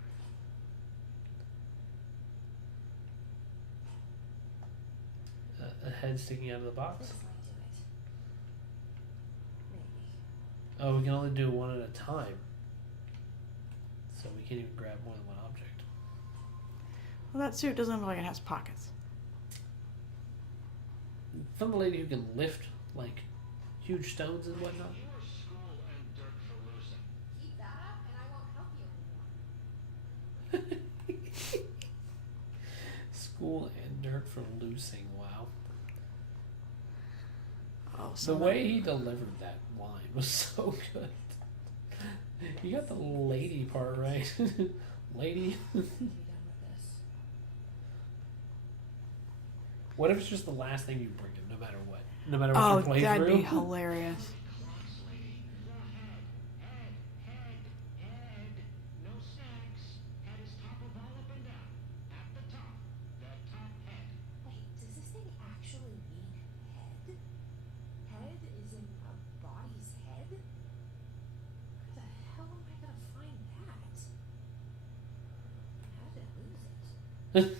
A head sticking out of the box. Oh, we can only do one at a time. So we can't even grab more than one object. Well, that suit doesn't look like it has pockets. From the lady who can lift like huge stones and whatnot. Keep that up and I won't help you anymore. School and dirt for loosing. Wow. Oh, the way he delivered that line was so good. You got the lady part right. Lady. What if it's just the last thing you bring him, no matter what? No matter what you play through? Oh, that'd be hilarious. Wait, does this thing actually mean head? Head is in a body's head? Where the hell am I gonna find that? How did I lose it?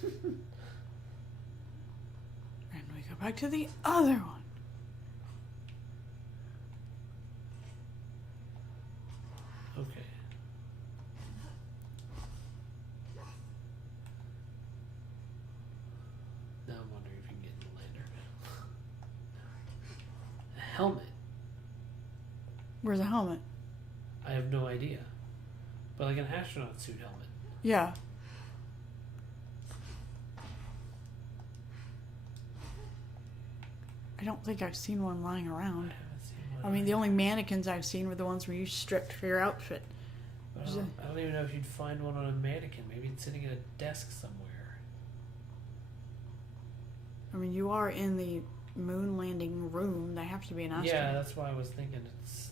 And we go back to the other one. Okay. Now I'm wondering if you can get in the lander. A helmet. Where's the helmet? I have no idea. But like an astronaut suit helmet. Yeah. I don't think I've seen one lying around. I mean, the only mannequins I've seen were the ones where you stripped for your outfit. I don't even know if you'd find one on a mannequin. Maybe it's sitting at a desk somewhere. I mean, you are in the moon landing room. They have to be an astronaut. Yeah, that's why I was thinking it's...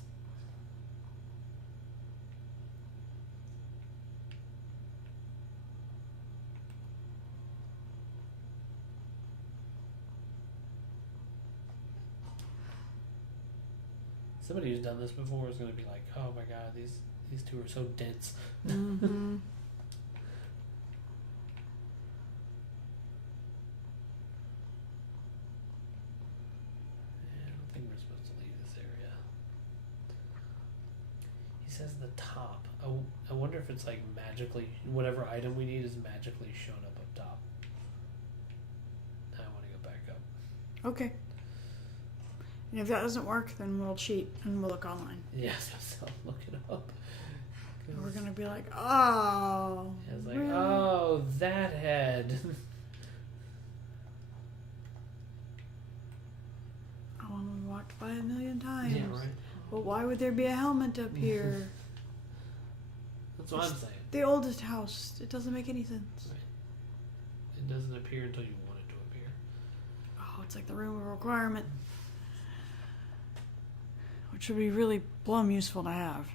Somebody who's done this before is going to be like, oh my god, these two are so dense. Mm-hmm. I don't think we're supposed to leave this area. He says the top. I wonder if it's like magically, whatever item we need is magically shown up top. I want to go back up. Okay. And if that doesn't work, then we'll cheat and we'll look online. Yes, I'll look it up. gonna be like, oh. It's like, really? oh, that head. Oh, we walked by 1,000,000 times. Yeah, right. Well, why would there be a helmet up here? That's what I'm saying. The oldest house. It doesn't make any sense. Right. It doesn't appear until you want it to appear. Oh, it's like the room of requirement. Which would be really plumb useful to have.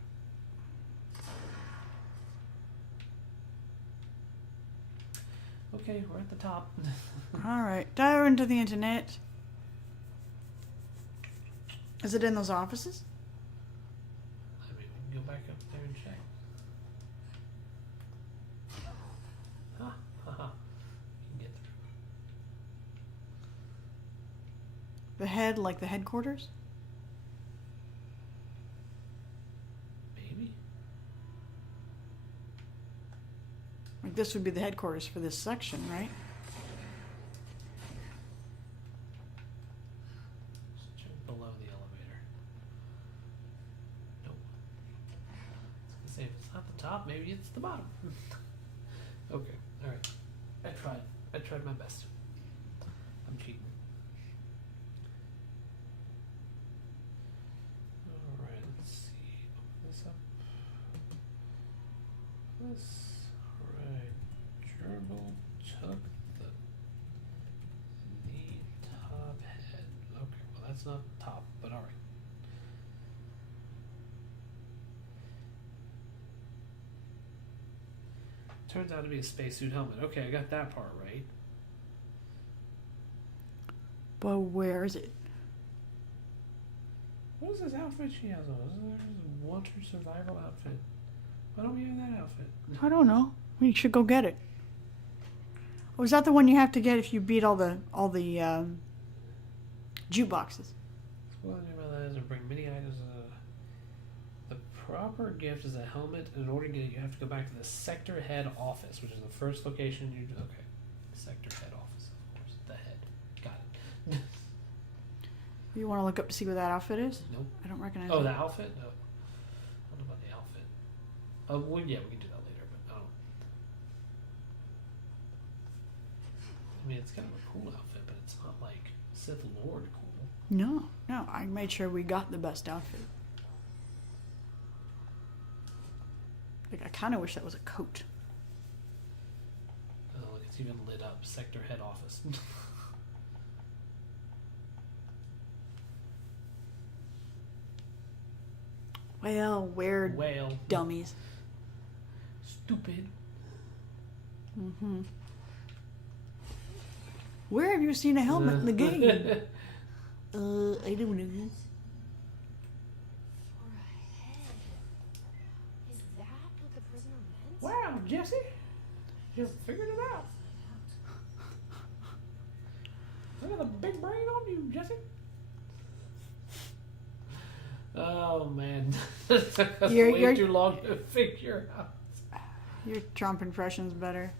Okay, we're at the top. Alright, dive into the internet. Is it in those offices? I mean, we can go back up there and check. Ha, ha, ha. You can get through. The head, like the headquarters? Maybe. Like this would be the headquarters for this section, right? Just check below the elevator. Nope. I was gonna say, if it's not the top, maybe it's the bottom. Okay, alright. I tried my best. I'm cheating. Alright, let's see. Open this up. This. Alright. Gerbil took the top head. Okay, well that's not top, but alright. Turns out to be a spacesuit helmet. Okay, I got that part right. But where is it? What is this outfit she has on? This is a water survival outfit. Why don't we have that outfit? I don't know. We should go get it. Oh, is that the one you have to get if you beat all the jukeboxes? Well, I to bring many items. The proper gift is a helmet. In order to get it, you have to go back to the sector head office, which is the first location you. Okay, sector head office, of course. The head. Got it. You want to look up to see what that outfit is? Nope. I don't recognize Oh, it. the outfit? No. I don't know about the outfit. Well, yeah, we can do that later, but I don't. I mean, it's kind of a cool outfit, but it's not like Sith Lord cool. No. I made sure we got the best outfit. Like, I kind of wish that was a coat. Oh, look, it's even lit up. Sector head office. Well, weird Whale. dummies. Stupid. Mm-hmm. Where have you seen a helmet in the game? I don't know. For a head. Is that what the prisoner meant? Wow, Jesse. You figured it out. Look at the big brain on you, Jesse. Oh, man. That took us way too long to figure out. Your Trump impression's better.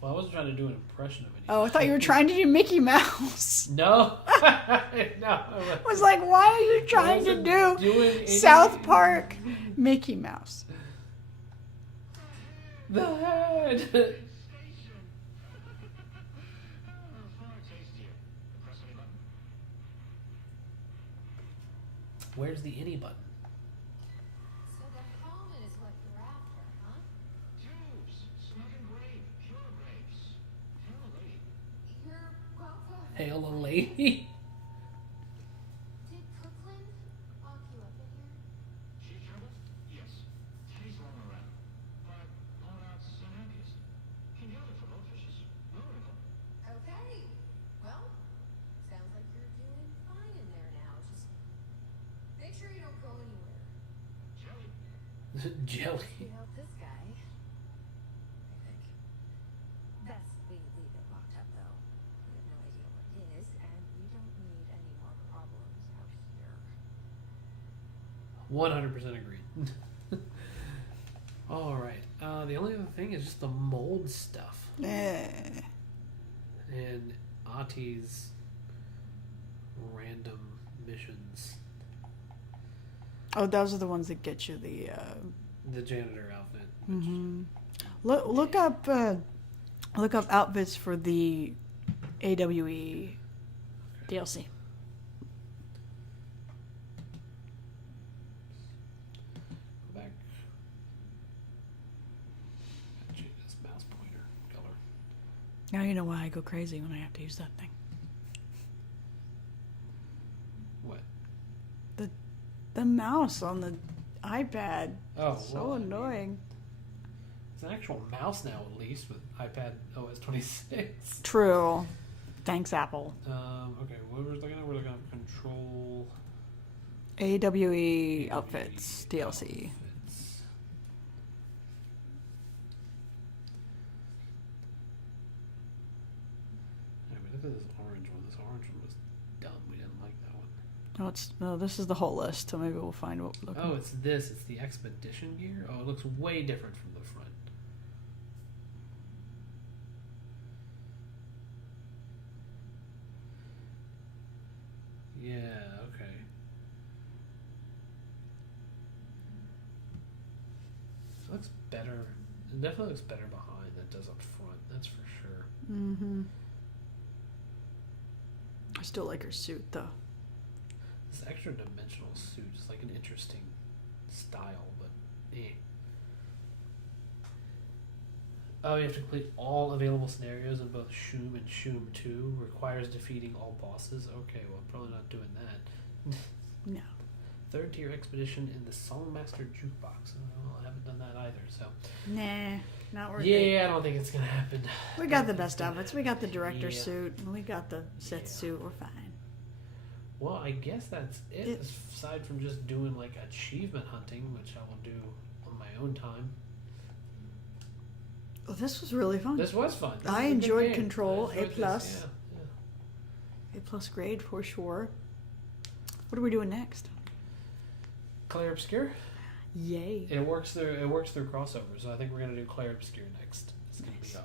Well, I wasn't trying to do an impression of it. Oh, I thought you were trying to do Mickey Mouse. No. No. I was like, why are you trying to do South Park Mickey Mouse? The head. Where's the any button? So the helmet is what you're after, huh? Tubes, smoking grape, pure grapes. Hello, lady. You're welcome. Hail a lady. Did Cookland lock you up in here? Chief Trouble? Yes. Teddy's long around. But not out St. Anthony's. Can get it for both fishes. Beautiful. Okay. Well, sounds like you're doing fine in there now. Just make sure you don't go anywhere. Jelly. Jelly. You help this guy. I think. Best we leave it locked up, though. We have no idea what it is, and we don't need any more problems out here. 100% agreed. All right. The only other thing is just the mold stuff. And Ati's random missions. Oh, those are the ones that get you the janitor outfit. Look up outfits for the AWE DLC. Go back. Change this mouse pointer color. Now you know why I go crazy when I have to use that thing. What? The mouse on the iPad. Oh, so annoying. It's an actual mouse now, at least, with iPad OS 26. True. Thanks, Apple. Okay, what we're looking at? We're looking at Control... AWE Outfits DLC. Outfits. Anyway, look at this orange one. This orange one was dumb. We didn't like that one. No, this is the whole list, so maybe we'll find what we're looking. Oh, it's this. It's the Expedition gear. Oh, it looks way different from the front. Yeah, okay. It looks better. It definitely looks better behind than it does up front. That's for sure. Mm-hmm. I still like her suit, though. This extra dimensional suit is like an interesting style, but eh. Oh, you have to complete all available scenarios in both Shoom and Shoom 2. Requires defeating all bosses. Okay, well, I'm probably not doing that. No. Third tier expedition in the Songmaster Jukebox. Well, I haven't done that either, so. Nah, not worth it. Yeah, I don't think it's gonna happen. We got the best outfits. We got the director's suit, and we got the Sith suit. We're fine. Well, I guess that's it. Aside from just doing like achievement hunting, which I will do on my own time. Well, this was really fun. This was fun. This I is a good enjoyed game. Control. I enjoyed A plus. this, yeah. A plus grade for sure. What are we doing next? Clair Obscure. Yay! It works through crossovers, so I think we're gonna do Clair Obscure next. It's gonna be our.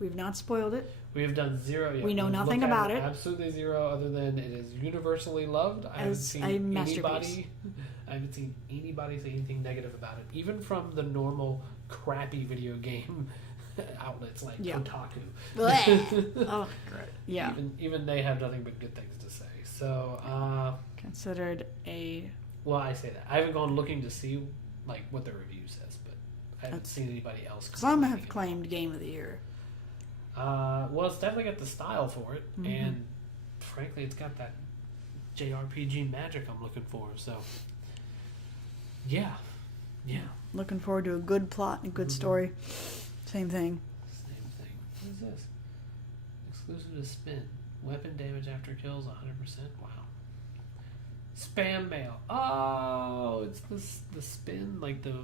We've not spoiled it. We have done zero yet. We know We've nothing looked at about it. Absolutely zero, other than it is universally loved. I haven't seen anybody. I haven't seen anybody say anything negative about it, even from the normal crappy video game outlets like Kotaku. Oh, great! Yeah. Even they have nothing but good things to say. So considered a. Well, I say that I haven't gone looking to see like what the review says, but I haven't seen anybody else. Some have claimed Game of the Year. Well, it's definitely got the style for it, and frankly, it's got that JRPG magic I'm looking for. So, yeah. Looking forward to a good plot and good story. Same thing. What is this? Exclusive to Spin. Weapon damage after kills 100%. Wow. Spam mail. Oh, it's the Spin, like the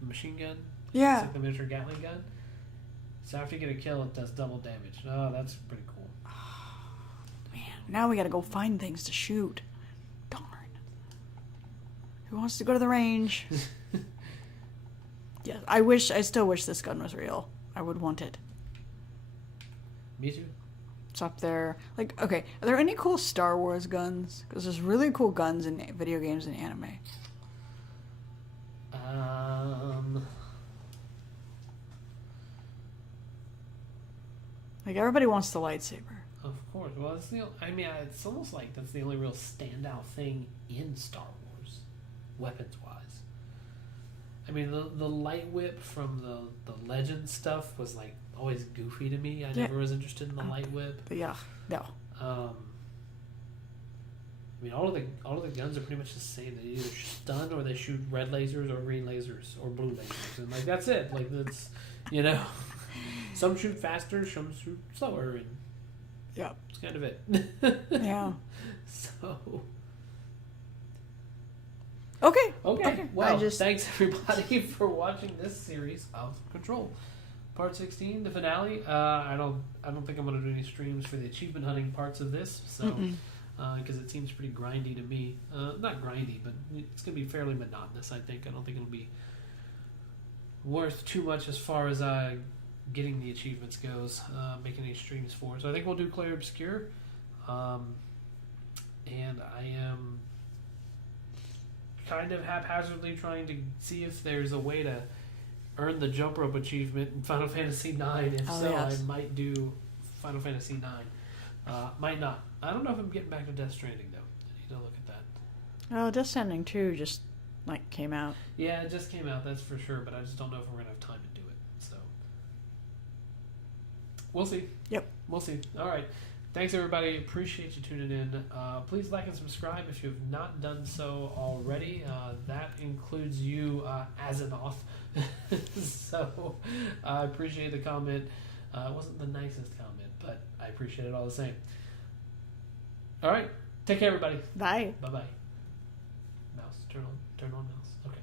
machine gun. Yeah. It's like the miniature Gatling gun. So after you get a kill, it does double damage. Oh, that's pretty cool. Man, now we gotta go find things to shoot. Darn. Who wants to go to the range? Yeah, I still wish this gun was real. I would want it. Me too. It's up there. Like, okay, are there any cool Star Wars guns? Because there's really cool guns in video games and anime. Like, everybody wants the lightsaber. Of course. Well, it's almost like that's the only real standout thing in Star Wars, weapons-wise. I mean, the light whip from the Legend stuff was like always goofy to me. I never was interested in the light whip. Yeah, no. I mean, all of the guns are pretty much the same. They either stun or they shoot red lasers or green lasers or blue lasers, and like that's it. Like that's some shoot faster, some shoot slower, and it's kind of it. Yeah. So. Okay. Well, thanks everybody for watching this series of Control, Part 16, the finale. I don't think I'm going to do any streams for the achievement hunting parts of this, so because it seems pretty grindy to me. Not grindy, but it's going to be fairly monotonous. I think. I don't think it'll be worth too much as far as getting the achievements goes. Making any streams for. So I think we'll do Clair Obscure, and I am kind of haphazardly trying to see if there's a way to earn the jump rope achievement in Final Fantasy IX. If I might do Final Fantasy IX. Might not. I don't know if I'm getting back to Death Stranding, though. I need to look at that. Oh, Death Stranding 2 just, came out. Yeah, it just came out, that's for sure, but I just don't know if we're going to have time to do it, so. We'll see. Yep. We'll see. All right. Thanks, everybody. Appreciate you tuning in. Please like and subscribe if you have not done so already. That includes you as an off. So I appreciate the comment. It wasn't the nicest comment, but I appreciate it all the same. All right. Take care, everybody. Bye. Bye-bye. Mouse. Turn on mouse. Okay.